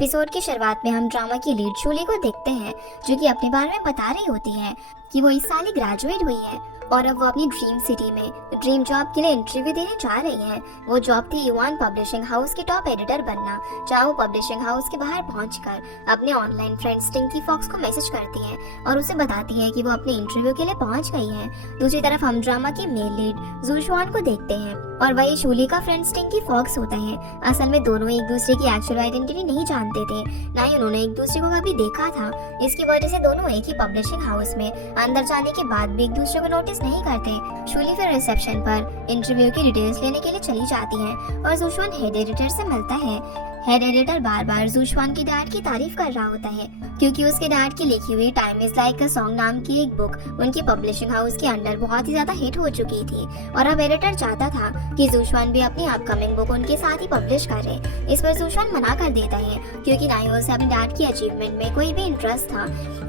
Episode की शुरुआत में हम ड्रामा की लीड शूली को देखते हैं, जो कि अपने बारे में बता रही होती है कि वो इस साल ही ग्रेजुएट हुई है और अब वो अपनी ड्रीम सिटी में ड्रीम जॉब के लिए इंटरव्यू देने जा रही है। वो जॉब थी युवान पब्लिशिंग हाउस के टॉप एडिटर बनना, जहाँ वो पब्लिशिंग हाउस के बाहर पहुंचकर अपने ऑनलाइन फ्रेंड स्टिंकी फॉक्स को मैसेज करती है और उसे बताती है कि वो अपने इंटरव्यू के लिए पहुंच गई है। दूसरी तरफ हम ड्रामा की मेल लीड जूशुआन को देखते हैं और वही शूली का फ्रेंड स्टिंकी फॉक्स होता है। असल में दोनों एक दूसरे की एक्चुअल आइडेंटिटी नहीं जानते थे, ना ही उन्होंने एक दूसरे को कभी देखा था। इसकी वजह से दोनों एक ही पब्लिशिंग हाउस में अंदर जाने के बाद भी एक दूसरे को नोटिस नहीं करते। शूली फिर रिसेप्शन पर इंटरव्यू की डिटेल्स लेने के लिए चली जाती है और जूशुआन हेड एडिटर से मिलता है। हेड एडिटर बार बार जूशुआन के डैड की तारीफ कर रहा होता है क्योंकि उसके डैड की लिखी हुई time is like a song नाम की एक बुक उनकी पब्लिशिंग हाउस के अंडर बहुत ही ज्यादा हिट हो चुकी थी और अब एडिटर चाहता था कि जूशुआन भी अपनी अपकमिंग बुक उनके साथ ही पब्लिश करे। इस पर जूशुआन मना कर देता है क्योंकि ना ही उसे अपने डैड की अचीवमेंट में कोई भी इंटरेस्ट था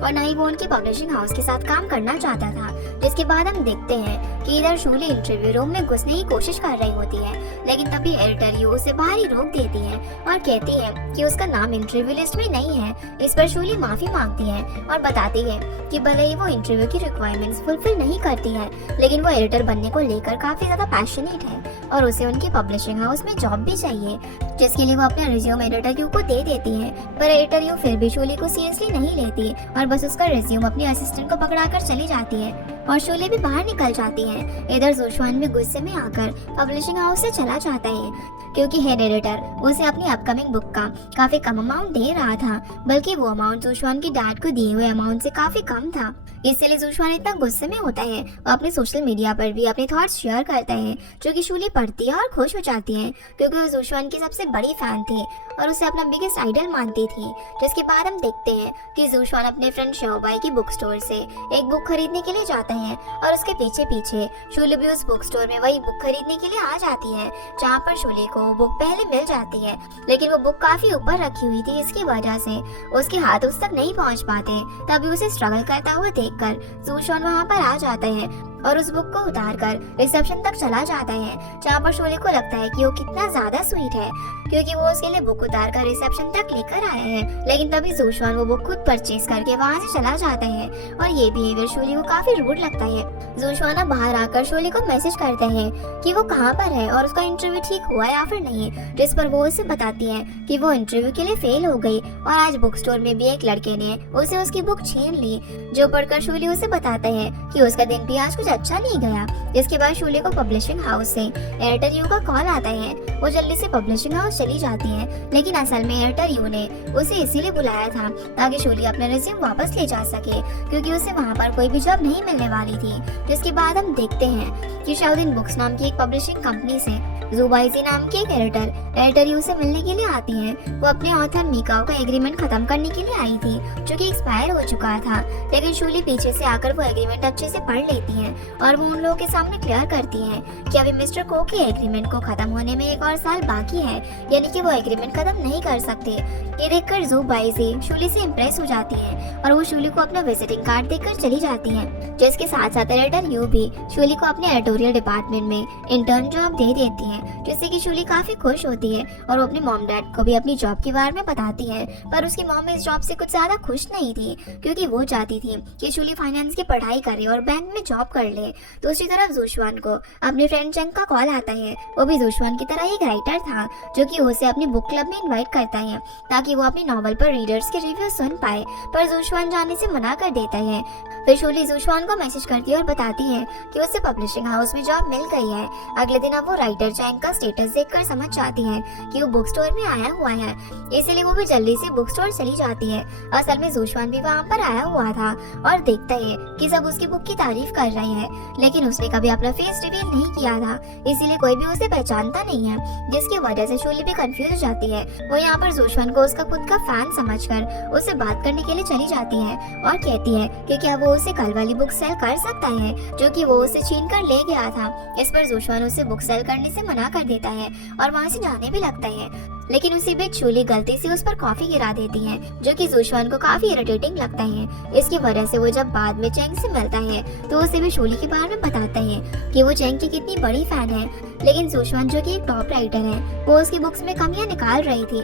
और ना ही वो उनकी पब्लिशिंग हाउस के साथ काम करना चाहता था। जिसके बाद हम देखते हैं कि इधर शूली इंटरव्यू रूम में घुसने की कोशिश कर रही होती है, लेकिन तभी एडिटर यू उसे बाहर ही रोक देती है और कहती है कि उसका नाम इंटरव्यू लिस्ट में नहीं है। इस पर शूली माफी मांगती है और बताती है कि भले ही वो इंटरव्यू की रिक्वायरमेंट्स फुलफिल नहीं करती है, लेकिन वो एडिटर बनने को लेकर काफी ज्यादा पैशनेट है और उसे उनकी पब्लिशिंग हाउस में जॉब भी चाहिए, जिसके लिए वो अपना रिज्यूम एडिटर यू को दे देती है। पर एडिटर यू फिर भी शूली को सीरियसली नहीं लेती और बस उसका रिज्यूम अपने असिस्टेंट को पकड़ाकर चली जाती है और शूली भी बाहर निकल जाती है। इधर जूशुआन भी गुस्से में आकर पब्लिशिंग हाउस से चला जाता है क्योंकि हेड एडिटर उसे अपनी अपकमिंग बुक का काफी कम अमाउंट दे रहा था, बल्कि वो अमाउंट जूशुआन के डैड को दिए हुए अमाउंट से काफी कम था। इसलिए जूशुआन इतना गुस्से में होता है और अपने सोशल मीडिया पर भी अपने थॉट्स शेयर करता है, जो कि शूली पढ़ती है और खुश हो जाती है क्योंकि वो जूशुआन की सबसे बड़ी फैन थी और उसे अपना बिगेस्ट आइडल मानती थी। जिसके बाद हम देखते हैं कि जूशुआन अपने फ्रेंड शोबाई की बुक स्टोर से एक बुक खरीदने के लिए जाता है और उसके पीछे पीछे शूली भी उस बुक स्टोर में वही बुक खरीदने के लिए आ जाती है, जहाँ पर शूली को वो बुक पहले मिल जाती है, लेकिन वो बुक काफी ऊपर रखी हुई थी। इसकी वजह से उसके हाथ उस तक नहीं पहुँच पाते। तभी उसे स्ट्रगल करता हुआ देखकर जूशुआन वहाँ पर आ जाता है और उस बुक को उतारकर रिसेप्शन तक चला जाता है, जहाँ पर शूली को लगता है कि वो कितना ज्यादा स्वीट है क्योंकि वो उसके लिए बुक उतारकर रिसेप्शन तक लेकर आया है। लेकिन तभी जूशुआन वो बुक खुद परचेज करके वहाँ से चला जाता है और ये बिहेवियर शूली को काफी रूड लगता है। जूशुआन बाहर आकर शूली को मैसेज करते हैं कि वो कहाँ पर है और उसका इंटरव्यू ठीक हुआ या फिर नहीं, जिस पर वो उसे बताती है कि वो इंटरव्यू के लिए फेल हो गई और आज बुक स्टोर में भी एक लड़के ने उसे उसकी बुक छीन ली, जो पढ़कर शूली उसे बताता है कि उसका दिन भी आज कुछ अच्छा नहीं गया। जिसके बाद शूली को पब्लिशिंग हाउस से एडिटर यू का कॉल आता है। वो जल्दी से पब्लिशिंग हाउस चली जाती है, लेकिन असल में एडिटर यू ने उसे इसीलिए बुलाया था ताकि शूली अपना रिज्यूम वापस ले जा सके क्योंकि उसे वहाँ पर कोई भी जॉब नहीं मिलने वाली थी। जिसके बाद हम देखते हैं कि शाउदिन बुक्स नाम की एक पब्लिशिंग कंपनी से जुबाइजी नाम की एक एडिटर यू से मिलने के लिए आती है। वो अपने ऑथर मिकाओ का एग्रीमेंट खत्म करने के लिए आई थी, जो कि एक्सपायर हो चुका था, लेकिन शूली पीछे से आकर वो एग्रीमेंट अच्छे से पढ़ लेती है और वो उन लोगों के सामने क्लियर करती है कि अभी मिस्टर को के एग्रीमेंट को खत्म होने में एक और साल बाकी है, यानी कि वो एग्रीमेंट खत्म नहीं कर सकते। ये देखकर जुबाइजी शूली से इम्प्रेस हो जाती है और वो शूली को अपना विजिटिंग कार्ड देकर चली जाती है, जिसके साथ साथ एडिटर यू भी शूली को अपने एडिटोरियल डिपार्टमेंट में इंटर्न जॉब दे देती है, जिससे कि शूली काफी खुश होती है और वो अपने मॉम डैड को भी अपनी जॉब के बारे में बताती है। पर उसकी मॉम इस जॉब से कुछ ज्यादा खुश नहीं थी क्योंकि वो चाहती थी कि शूली फाइनेंस की पढ़ाई करे और बैंक में जॉब कर ले। दूसरी तरफ जूशुआन को अपने फ्रेंड चंग का कॉल आता है। वो भी जूशुआन की तरह एक राइटर था, जो कि उसे अपनी बुक क्लब में इनवाइट करता है ताकि वो अपनी नॉवल पर रीडर्स के रिव्यू सुन पाए, पर जूशुआन जाने से मना कर देता है। फिर शूली जूशुआन को मैसेज करती है और बताती है कि उसे पब्लिशिंग हाउस में जॉब मिल गई है। अगले दिन अब वो राइटर चैंग का स्टेटस देखकर समझ जाती है कि वो बुक स्टोर में आया हुआ है, इसलिए वो भी जल्दी से बुक स्टोर चली जाती है। असल में जूशुआन भी वहाँ पर आया हुआ था और देखता है कि सब उसकी बुक की तारीफ कर रहे हैं, लेकिन उसने कभी अपना फेस रिवील नहीं किया था, इसीलिए कोई भी उसे पहचानता नहीं है, जिसकी वजह से शूली भी कंफ्यूज हो जाती है। वो यहाँ पर जूशुआन को उसका खुद का फैन समझकर उससे बात करने के लिए चली जाती है और कहती है कि क्या वो उसे कल वाली बुक सेल कर सकता है, जो कि वो उसे छीन कर ले गया था। इस पर जूशुआन उसे बुक सेल करने से मना कर देता है और वहाँ से जाने भी लगता है, लेकिन उसी बीच शूली गलती से उस पर कॉफी गिरा देती है, जो कि जूशुआन को काफी इरिटेटिंग लगता है। इसकी वजह से वो जब बाद में चेंग से मिलता है तो उसे भी शूली के बारे में बताता है कि वो चेंग की कितनी बड़ी फैन है, लेकिन जूशुआन जो कि एक टॉप राइटर है, वो उसकी बुक्स में कमियां निकाल रही थी।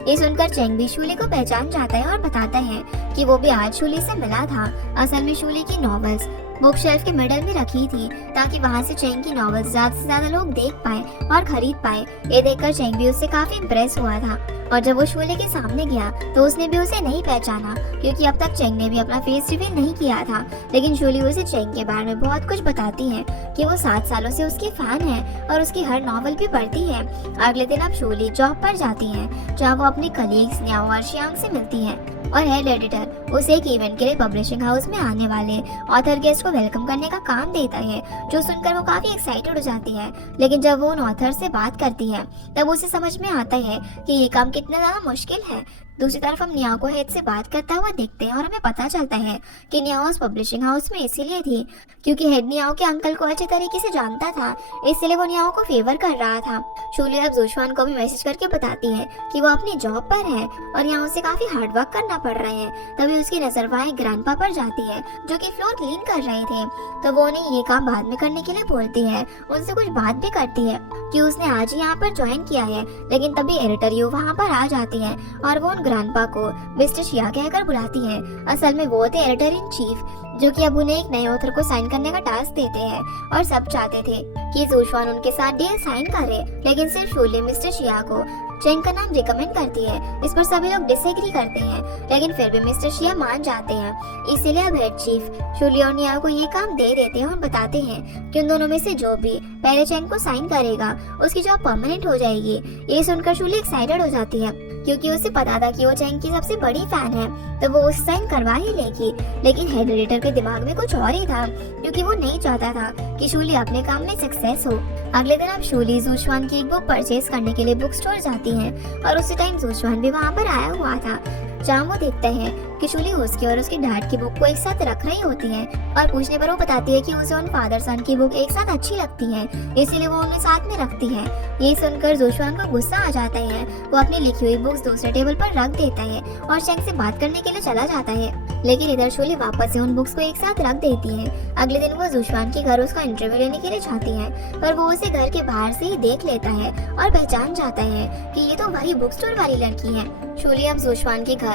ये सुनकर चेंग भी शूली को पहचान जाता है और बताता है कि वो भी आज शूली से मिला था। असल में शूली की नॉवेल्स बुक शेल्फ के मिडल में रखी थी ताकि वहाँ से चेंग की नॉवेल्स ज्यादा से ज्यादा लोग देख पाए और खरीद पाए। ये देखकर चेंग भी उससे काफी इम्प्रेस हुआ था और जब वो शूली के सामने गया तो उसने भी उसे नहीं पहचाना, क्योंकि अब तक चेंग ने भी अपना फेस रिवील नहीं किया था। लेकिन शूली उसे चेंग के बारे में बहुत कुछ बताती है कि वो 7 सालों से उसकी फैन है और उसकी हर नॉवल भी पढ़ती है। अगले दिन अब शूली जॉब पर जाती है जहाँ वो अपने कलीग्स न्याओ और श्यांग से मिलती है और हेड एडिटर उसे एक इवेंट के लिए पब्लिशिंग हाउस में आने वाले ऑथर गेस्ट को वेलकम करने का काम देता है, जो सुनकर वो काफी एक्साइटेड हो जाती है। लेकिन जब वो उन ऑथर से बात करती है तब उसे समझ में आता है कि ये काम कितना ज्यादा मुश्किल है। दूसरी तरफ हम नियाओ को हेड से बात करता हुआ देखते हैं और हमें पता चलता है कि नियाओ उस पब्लिशिंग हाउस में इसीलिए थी क्योंकि हेड नियाओ के अंकल को अच्छे तरीके से जानता था, इसलिए वो नियाओ को फेवर कर रहा था। शूली अब जोशवान को भी मैसेज करके बताती है कि वो अपनी जॉब पर है और यहाँ उसे काफी हार्ड वर्क करना पड़ रहा है। तभी उसकी नजर वहाँ ग्रैंडपा पर जाती है जो कि फ्लोर क्लीन कर रहे थे, तो वो उन्हें ये काम बाद में करने के लिए बोलती है। उनसे कुछ बात भी करती है कि उसने आज ही यहाँ पर ज्वाइन किया है। लेकिन तभी एडिटर यू वहाँ पर आ जाती है और वो उन ग्रैंडपा को मिस्टर शिया कहकर बुलाती है। असल में वो थे एडिटर इन चीफ, जो कि अब उन्हें एक नए ऑथर को साइन करने का टास्क देते हैं और सब चाहते थे कि जोशवान उनके साथ डील साइन करे। लेकिन सिर्फ शूली मिस्टर शिया को चेंग का नाम रिकमेंड करती है। इस पर सभी लोग डिसएग्री करते हैं, लेकिन फिर भी मिस्टर शिया मान जाते हैं। इसीलिए अब हेड चीफ शूली और निया को ये काम दे देते हैं और बताते हैं कि उन दोनों में से जो भी पहले चेंग को साइन करेगा उसकी जॉब परमानेंट हो जाएगी। ये सुनकर शूली एक्साइटेड हो जाती है क्योंकि उसे पता था कि वो चेंग की सबसे बड़ी फैन है, तो वो उसे साइन करवा ही लेगी। लेकिन हेड एडिटर के दिमाग में कुछ और ही था क्योंकि वो नहीं चाहता था कि शूली अपने काम में सक्सेस हो। अगले दिन अब शूली जोशवान की एक बुक परचेज करने के लिए बुक स्टोर जाती है और उसी टाइम जोशवान भी वहाँ पर आया हुआ था, जहाँ वो देखते हैं कि शूली उसकी और उसके डैड की बुक को एक साथ रख रही होती है और पूछने पर वो बताती है कि उसे उन फादर सन की बुक एक साथ अच्छी लगती है, इसीलिए वो उन्हें साथ में रखती है। ये सुनकर जोशवान को गुस्सा आ जाता है। वो अपनी लिखी हुई बुक्स दूसरे टेबल पर रख देता है और चेंग से बात करने के लिए चला जाता है। लेकिन इधर शूली वापस से उन बुक्स को एक साथ रख देती है। अगले दिन वो जोशवान के घर उसका इंटरव्यू लेने के लिए जाती है, पर वो उसे घर के बाहर से ही देख लेता है और पहचान जाता है कि ये तो वही बुक स्टोर वाली लड़की है। शूली अब जोशवान के घर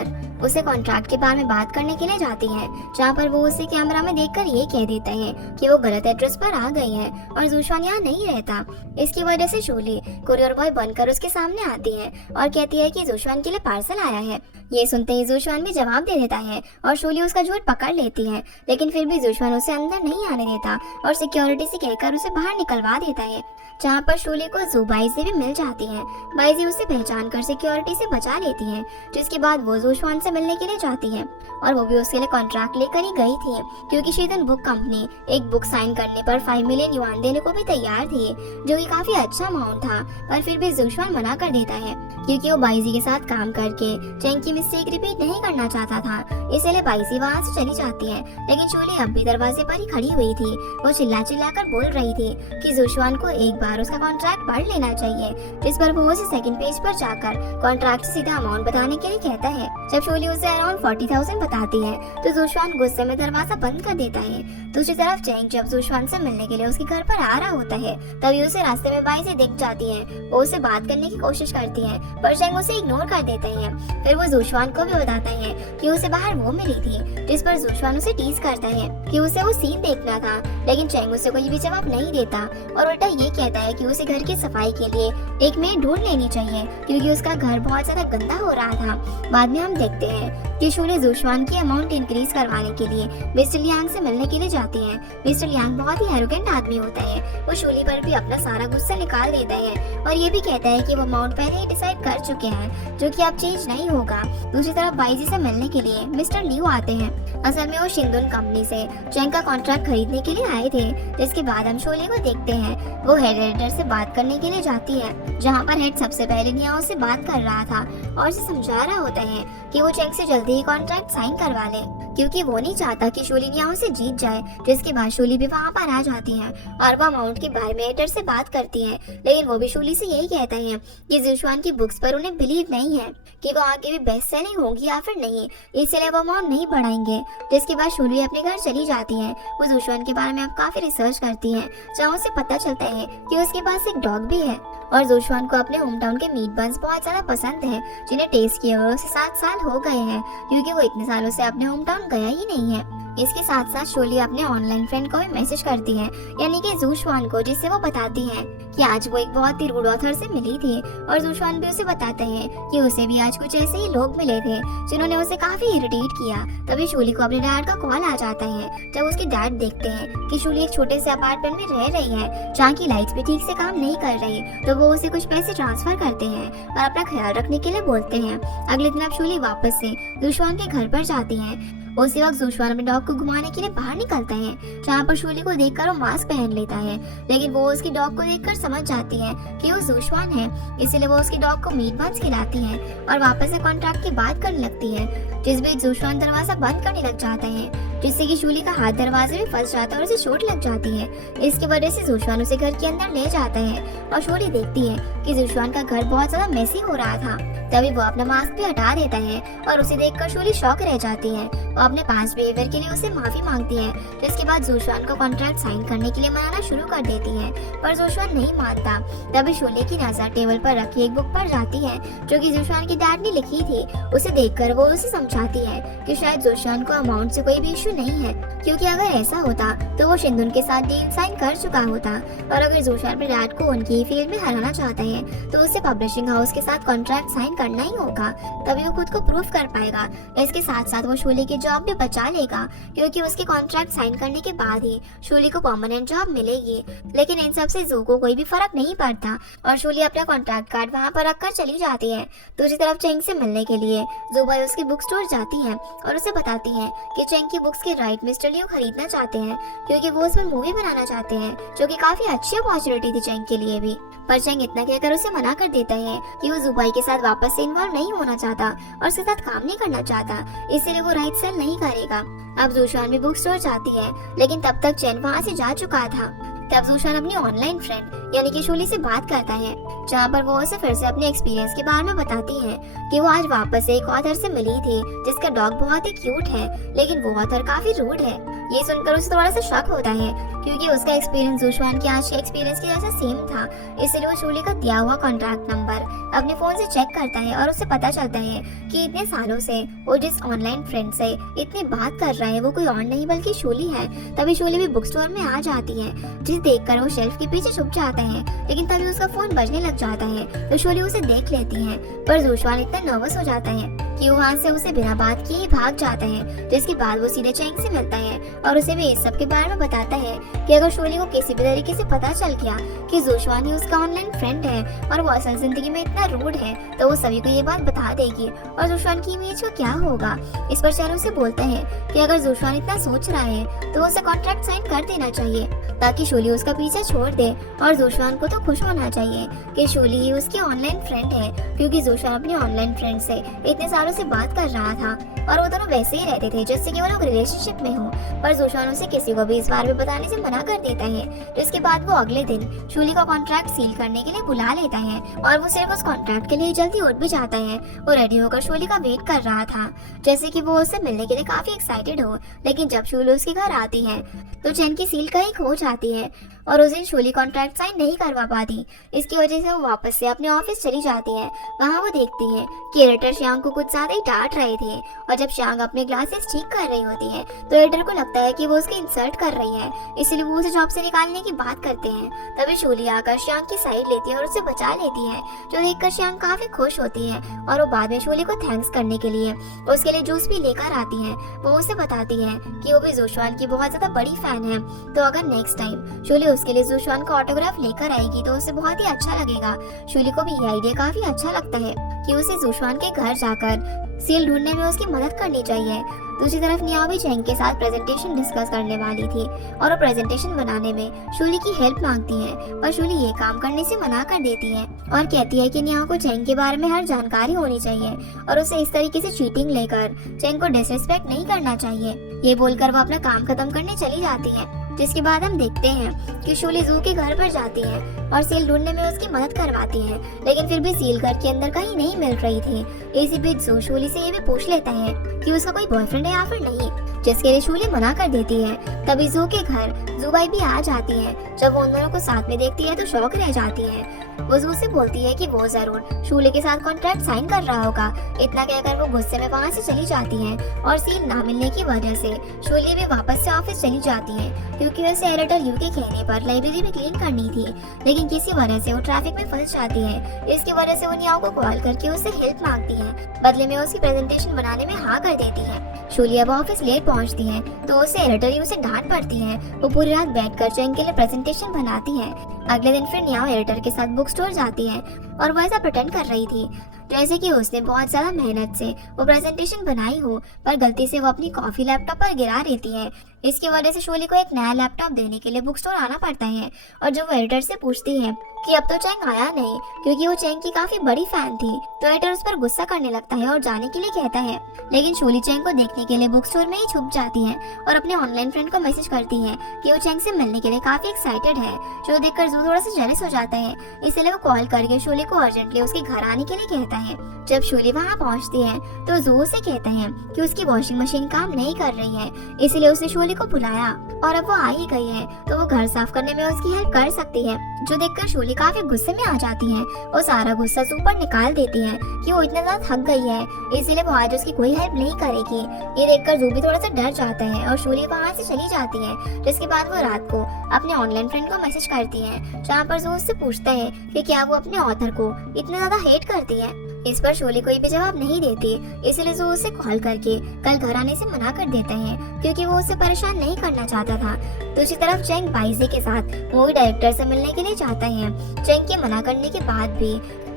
उसे कॉन्ट्रैक्ट के बारे में बात करने के लिए जाती है, जहाँ पर वो उसे कैमरा में देखकर ये कह देता है कि वो गलत एड्रेस पर आ गई है और जोशवान यहाँ नहीं रहता। इसकी वजह से शूली कुरियर बॉय बनकर उसके सामने आती है और कहती है कि जोशवान के लिए पार्सल आया है। ये सुनते ही जोशवान भी जवाब दे देता है और शूली उसका झूठ पकड़ लेती है, लेकिन फिर भी जोशवान उसे अंदर नहीं आने देता और सिक्योरिटी से कहकर उसे बाहर निकलवा देता है, जहाँ पर शूली को जुबाई से भी मिल जाती है। बाइजी उसे पहचान कर सिक्योरिटी से बचा लेती है, जिसके बाद वो जोशवान से मिलने के लिए जाती है और वो भी उसके लिए कॉन्ट्रैक्ट लेकर ही गई थी क्योंकि शीतन बुक कंपनी एक बुक साइन करने पर 5 मिलियन युआन देने को भी तैयार थी, जो कि काफी अच्छा अमाउंट था। पर फिर भी जोशवान मना कर देता है क्योंकि वो बाइजी के साथ काम करके चेंग की मिस्टेक रिपीट नहीं करना चाहता था, इसलिए बाइजी वहाँ से चली जाती है। लेकिन शूली अब भी दरवाजे पर ही खड़ी हुई थी। वो चिल्ला चिल्ला कर बोल रही थी कि जोशवान को एक बार उसका कॉन्ट्रैक्ट पढ़ लेना चाहिए, जिस पर वो उसे सेकंड पेज पर जाकर कॉन्ट्रैक्ट सीधा अमाउंट बताने के लिए कहता है। जब शूली उसे अराउंड 40,000 बताती है तो जोशवान गुस्से में दरवाजा बंद कर देता है। दूसरी तरफ चेंग जब जोशवान से मिलने के लिए उसके घर पर आ रहा होता है, तभी उसे रास्ते में बाई से दिख जाती है। वो उसे बात करने की कोशिश करती है पर चेंग उसे इग्नोर कर देता है। फिर वो जोशवान को भी बताता है कि उसे बाहर वो मिली थी, जिस पर जोशवान उसे टीज करता है कि उसे वो सीन देखना था, लेकिन चेंग उसे कोई भी जवाब नहीं देता और उल्टा ये कहता है कि उसे घर की सफाई के लिए एक मेड ढूंढ लेनी चाहिए क्योंकि उसका घर बहुत ज्यादा गंदा हो रहा था। बाद में हम देखते हैं कि शूली जोशवान की अमाउंट इंक्रीज करवाने के लिए मिस्टर लियांग से मिलने के लिए जाती है। मिस्टर लियांग बहुत ही एरोगेंट आदमी होता है। वो शूली पर भी अपना सारा गुस्सा निकाल देता है और ये भी कहता है कि वो अमाउंट पहले ही डिसाइड कर चुके हैं, जो कि अब चेंज नहीं होगा। दूसरी तरफ बाईजी से मिलने के लिए मिस्टर लियू आते हैं। असल में वो शिंदुन कंपनी से चेंग का कॉन्ट्रैक्ट खरीदने के लिए आए थे। जिसके बाद हम शूली को देखते हैं वो हेड एडिटर से बात करने के लिए जाती है, जहाँ पर हेड सबसे पहले नियाओ से बात कर रहा था और उसे समझा रहा होता है कि वो चेंग से जल्दी ही कॉन्ट्रैक्ट साइन करवा ले क्योंकि वो नहीं चाहता कि शूली नियाओ से जीत जाए। जिसके बाद शूली भी वहाँ पर आ जाती है और वो अमाउंट के बारे में एडिटर से बात करती है, लेकिन वो भी शूली से यही कहता है कि जोशवान की बुक्स पर उन्हें बिलीव नहीं है कि वो आगे भी बेस्ट सेलिंग होगी या फिर नहीं, इसलिए वो अमाउंट नहीं बढ़ाएंगे। जिसके बाद शूली अपने घर चली जाती है। वो जोशवान के बारे में अब काफी रिसर्च करती है, जहाँ उसे पता चलता है कि उसके पास एक डॉग भी है और जोशुआन को अपने होम टाउन के मीट बन्स बहुत ज्यादा पसंद है, जिन्हें टेस्ट किए हुए उसे 7 साल हो गए हैं, क्योंकि वो इतने सालों से अपने होम टाउन गया ही नहीं है। इसके साथ साथ शोली अपने ऑनलाइन फ्रेंड को भी मैसेज करती है, यानी कि जोशुआन को, जिससे वो बताती है कि आज वो एक बहुत ही रूड ऑथर से मिली थी, और जोशुआन भी उसे बताते हैं कि उसे भी आज कुछ ऐसे ही लोग मिले थे जिन्होंने उसे काफी इरिटेट किया। तभी शोली को अपने डैड का कॉल आ जाता है। जब उसके डैड देखते हैं कि शोली एक छोटे से अपार्टमेंट में रह रही है जहाँ की लाइट्स भी ठीक से काम नहीं कर रही, तो वो उसे कुछ पैसे ट्रांसफर करते हैं और अपना ख्याल रखने के लिए बोलते हैं। अगले दिन अब शोली वापस से जोशुआन के घर पर जाती है। उसी वक्त जोशुआन अपने डॉग को घुमाने के लिए बाहर निकलता है, जहाँ पर शोली को देखकर वो मास्क पहन लेता है, लेकिन वो उसकी डॉग को देखकर समझ जाती है कि वो जोशुआन है, इसीलिए वो उसकी डॉग को मीट बन्स खिलाती है और वापस से कॉन्ट्रैक्ट की बात करने लगती है। जिस बीच जोशुआन दरवाजा बंद करने लग जाता है, जिससे कि शोली का हाथ दरवाजे में फंस जाता है और उसे चोट लग जाती है। इसकी वजह से जोशुआन उसे घर के अंदर ले जाता है और शोली देखती है कि जोशुआन का घर बहुत ज्यादा मेसी हो रहा था। तभी वो अपना मास्क भी हटा देता है और उसे देखकर शोली शॉक रह जाती है। वो अपने पास्ट बिहेवियर के लिए उसे माफी मांगती है, जिसके बाद जोशुआन को कॉन्ट्रैक्ट साइन करने के लिए मनाना शुरू कर देती है, पर जोशुआन नहीं मानता। तभी शोली की नजर टेबल पर रखी एक बुक पर जाती है, जो कि जोशुआन के डैड ने लिखी थी। उसे देखकर वो उसे समझाती है कि शायद जोशुआन को अमाउंट से कोई भी इशू नहीं है, क्योंकि अगर ऐसा होता तो वो शिंदुन के साथ डील साइन कर चुका होता, और अगर जोशुआन अपने डैड को उनकी फील्ड में हराना चाहता है तो उसे पब्लिशिंग हाउस के साथ कॉन्ट्रैक्ट साइन करना ही होगा, तभी वो खुद को प्रूव कर पाएगा। इसके साथ साथ वो शोली की जॉब भी बचा लेगा, क्योंकि उसके कॉन्ट्रैक्ट साइन करने के बाद ही शोली को परमानेंट जॉब मिलेगी। लेकिन इन सब से जू को कोई भी फर्क नहीं पड़ता और शोली अपना कॉन्ट्रैक्ट कार्ड वहाँ पर रखकर चली जाती है। दूसरी तरफ चेंग से मिलने के लिए जुबाई उसकी बुक स्टोर जाती है और उसे बताती है कि चेंग की बुक्स के राइट मिस्टर लियो खरीदना चाहते हैं, क्योंकि वो उसमें मूवी बनाना चाहते हैं, जो कि काफी अच्छी अपॉर्चुनिटी थी चेंग के लिए भी। पर चेंग इतना कहकर उसे मना कर देता है कि वो जुबाई के साथ वापस से इन्वॉल्व नहीं होना चाहता और उसके साथ काम नहीं करना चाहता, इसीलिए वो राइट सेल नहीं करेगा। अब जोशुआन भी बुक स्टोर जाती है, लेकिन तब तक चेन वहाँ से जा चुका था। तब जोशुआन अपनी ऑनलाइन फ्रेंड यानी कि शोली से बात करता है, जहाँ पर वो उसे फिर से अपने एक्सपीरियंस के बारे में बताती है कि वो आज वापस से एक ऑथर से मिली थी जिसका डॉग बहुत ही क्यूट है, लेकिन वो ऑथर काफी रूड है। ये सुनकर उसे थोड़ा सा शक होता है, क्योंकि उसका एक्सपीरियंस जोशुआन के आज के एक्सपीरियंस के जैसा सेम था। इसलिए वो शोली का दिया हुआ कॉन्ट्रैक्ट नंबर अपने फोन से चेक करता है और उसे पता चलता है कि इतने सालों से वो जिस ऑनलाइन फ्रेंड से इतनी बात कर रहा है वो कोई और नहीं बल्कि शोली है। तभी शोली भी बुक स्टोर में आ जाती है, जिसे देखकर वो शेल्फ के पीछे छुप जाता है, लेकिन तभी उसका फोन बजने लग जाता है तो शोली उसे देख लेती है। पर जोशुआन इतना नर्वस हो जाता है कि वो वहाँ से उसे बिना बात किए ही भाग जाता है, जिसके बाद वो सीधे चेंग से मिलता है और उसे भी इस सब के बारे में बताता है कि अगर शोली को किसी भी तरीके से पता चल गया कि जोशुआन ही उसका ऑनलाइन फ्रेंड है और वो असल जिंदगी में इतना रूड है, तो वो सभी को ये बात बता देगी और जोशुआन की इमेज को क्या होगा। इस पर चैन उसे बोलता है कि अगर जोशुआन इतना सोच रहा है तो उसे कॉन्ट्रैक्ट साइन कर देना चाहिए, ताकि शोली उसका पीछा छोड़ दे। और जोशुआन को तो खुश होना चाहिए कि शोली ही उसकी ऑनलाइन फ्रेंड है, क्योंकि जोशुआन अपनी ऑनलाइन फ्रेंड से इतने सालों से बात कर रहा था और वो दोनों वैसे ही रहते थे जैसे कि वो लोग रिलेशनशिप में हो। पर जोशुआन उसे किसी को भी इस बारे में बताने से मना कर देता है, जिसके बाद वो अगले दिन शोली का कॉन्ट्रैक्ट सील करने के लिए बुला लेता है और वो सिर्फ उस कॉन्ट्रैक्ट के लिए जल्दी उठ भी जाता है। वो रेडी होकर शोली का वेट कर रहा था, जैसे कि वो उससे मिलने के लिए काफी एक्साइटेड हो। लेकिन जब शोली उसके घर आती है तो चैन की सील कहीं खो जाती है और उस दिन शोली कॉन्ट्रैक्ट साइन नहीं करवा पाती। इसकी वजह से वो वापस से अपने ऑफिस चली जाती है। वहाँ वो देखती है कि एडिटर श्यांग को कुछ ज्यादा ही डांट रहे थे, और जब श्यांग अपने ग्लासेस ठीक कर रही होती है तो एडिटर को लगता है कि वो उसकी इंसल्ट कर रही है, इसलिए वो उसे जॉब से निकालने की बात करते हैं। तभी शोली आकर श्यांग की साइड लेती है और उसे बचा लेती है, जो देखकर श्यांग काफी खुश होती है और वो बाद में शोली को थैंक्स करने के लिए उसके लिए जूस भी लेकर आती है। वो उसे बताती है कि वो भी जोशुआन की बहुत ज्यादा बड़ी फैन है, तो अगर नेक्स्ट टाइम शोली उसके लिए जोशुआन का ऑटोग्राफ लेकर आएगी तो उसे बहुत ही अच्छा लगेगा। शोली को भी ये आइडिया काफी अच्छा लगता है कि उसे जोशुआन के घर जाकर सील ढूंढने में उसकी मदद करनी चाहिए। दूसरी तरफ निया भी चेंग के साथ प्रेजेंटेशन डिस्कस करने वाली थी और वो प्रेजेंटेशन बनाने में शोली की हेल्प मांगती है, पर शोली ये काम करने से मना कर देती है और कहती है कि निया को चेंग के बारे में हर जानकारी होनी चाहिए और उसे इस तरीके से चीटिंग लेकर चेंग को डिसरिस्पेक्ट नहीं करना चाहिए। ये बोलकर वो अपना काम खत्म करने चली जाती है, जिसके बाद हम देखते हैं कि शोली जू के घर पर जाती है और सील ढूंढने में उसकी मदद करवाती है, लेकिन फिर भी सील घर के अंदर कहीं नहीं मिल रही थी। इसी बीच जू शोली से ये भी पूछ लेता है कि उसका कोई बॉयफ्रेंड है या फिर नहीं, जिसके लिए शूली मना कर देती है। तभी जू के घर जुबाई भी आ जाती है। जब वो उन दोनों को साथ में देखती है तो शौक रह जाती है। वो जू से बोलती है कि वो जरूर शूली के साथ कॉन्ट्रैक्ट साइन कर रहा होगा। इतना कहकर वो गुस्से में वहाँ से चली जाती है और सील ना मिलने की वजह से शूली भी वापस से ऑफिस चली जाती है, क्योंकि उसे एडिटर यू के कहने पर लाइब्रेरी भी क्लीन करनी थी। लेकिन किसी वजह से वो ट्रैफिक में फंस जाती है। इसकी वजह से वो नियाओ को कॉल करके उससे हेल्प मांगती है। बदले में उसकी प्रेजेंटेशन बनाने में हाँ कर देती है। शूली अब ऑफिस लेट पहुंचती है तो उसे एडिटर यू से डांट पड़ती है। वो पूरी रात बैठकर चैंग के लिए प्रेजेंटेशन बनाती है। अगले दिन फिर नियाओ एडिटर के साथ बुक स्टोर जाती है और वो ऐसा प्रिटेंड कर रही थी जैसे कि उसने बहुत ज्यादा मेहनत से वो प्रेजेंटेशन बनाई हो, पर गलती से वो अपनी कॉफी लैपटॉप पर गिरा देती है। इसकी वजह से शोली को एक नया लैपटॉप देने के लिए बुक स्टोर आना पड़ता है। और जब वो एडिटर से पूछती है कि अब तो चैंग आया नहीं, क्योंकि वो चैंग की काफी बड़ी फैन थी, तो एडिटर उस पर गुस्सा करने लगता है और जाने के लिए कहता है। लेकिन शोली चैंग को देखने के लिए बुक स्टोर में ही छुप जाती है और अपने ऑनलाइन फ्रेंड को मैसेज करती है कि वो चैंग से मिलने के लिए काफी एक्साइटेड है, जो देखकर जू थोड़ा सा जेलस हो जाता है। इसलिए वो कॉल करके शोली को अर्जेंटली उसके घर आने के लिए कहता है। जब शोली वहाँ पहुँचती है तो जू उसे कहते हैं कि उसकी वॉशिंग मशीन काम नहीं कर रही है, इसलिए उसने शोली को बुलाया और अब वो आ ही गई है तो वो घर साफ करने में उसकी हेल्प कर सकती है। जो देखकर शोली काफी गुस्से में आ जाती है। वो सारा गुस्सा जू पर निकाल देती है कि वो इतना ज्यादा थक गई है, इसलिए वो आज उसकी कोई हेल्प नहीं करेगी। ये देखकर जू भी थोड़ा सा डर जाता है और शोली वहाँ से चली जाती है। जिसके बाद वो रात को अपने ऑनलाइन फ्रेंड को मैसेज करती है, जहाँ पर जू उससे पूछता है कि क्या वो अपने ऑथर को इतना ज्यादा हेट करती है। इस पर शोली कोई भी जवाब नहीं देती, इसलिए जो उसे कॉल करके कल घर आने से मना कर देता है, क्योंकि वो उसे परेशान नहीं करना चाहता था। दूसरी तरफ चैंग बाइजी के साथ मूवी डायरेक्टर से मिलने के लिए जाता है। चैंग के मना करने के बाद भी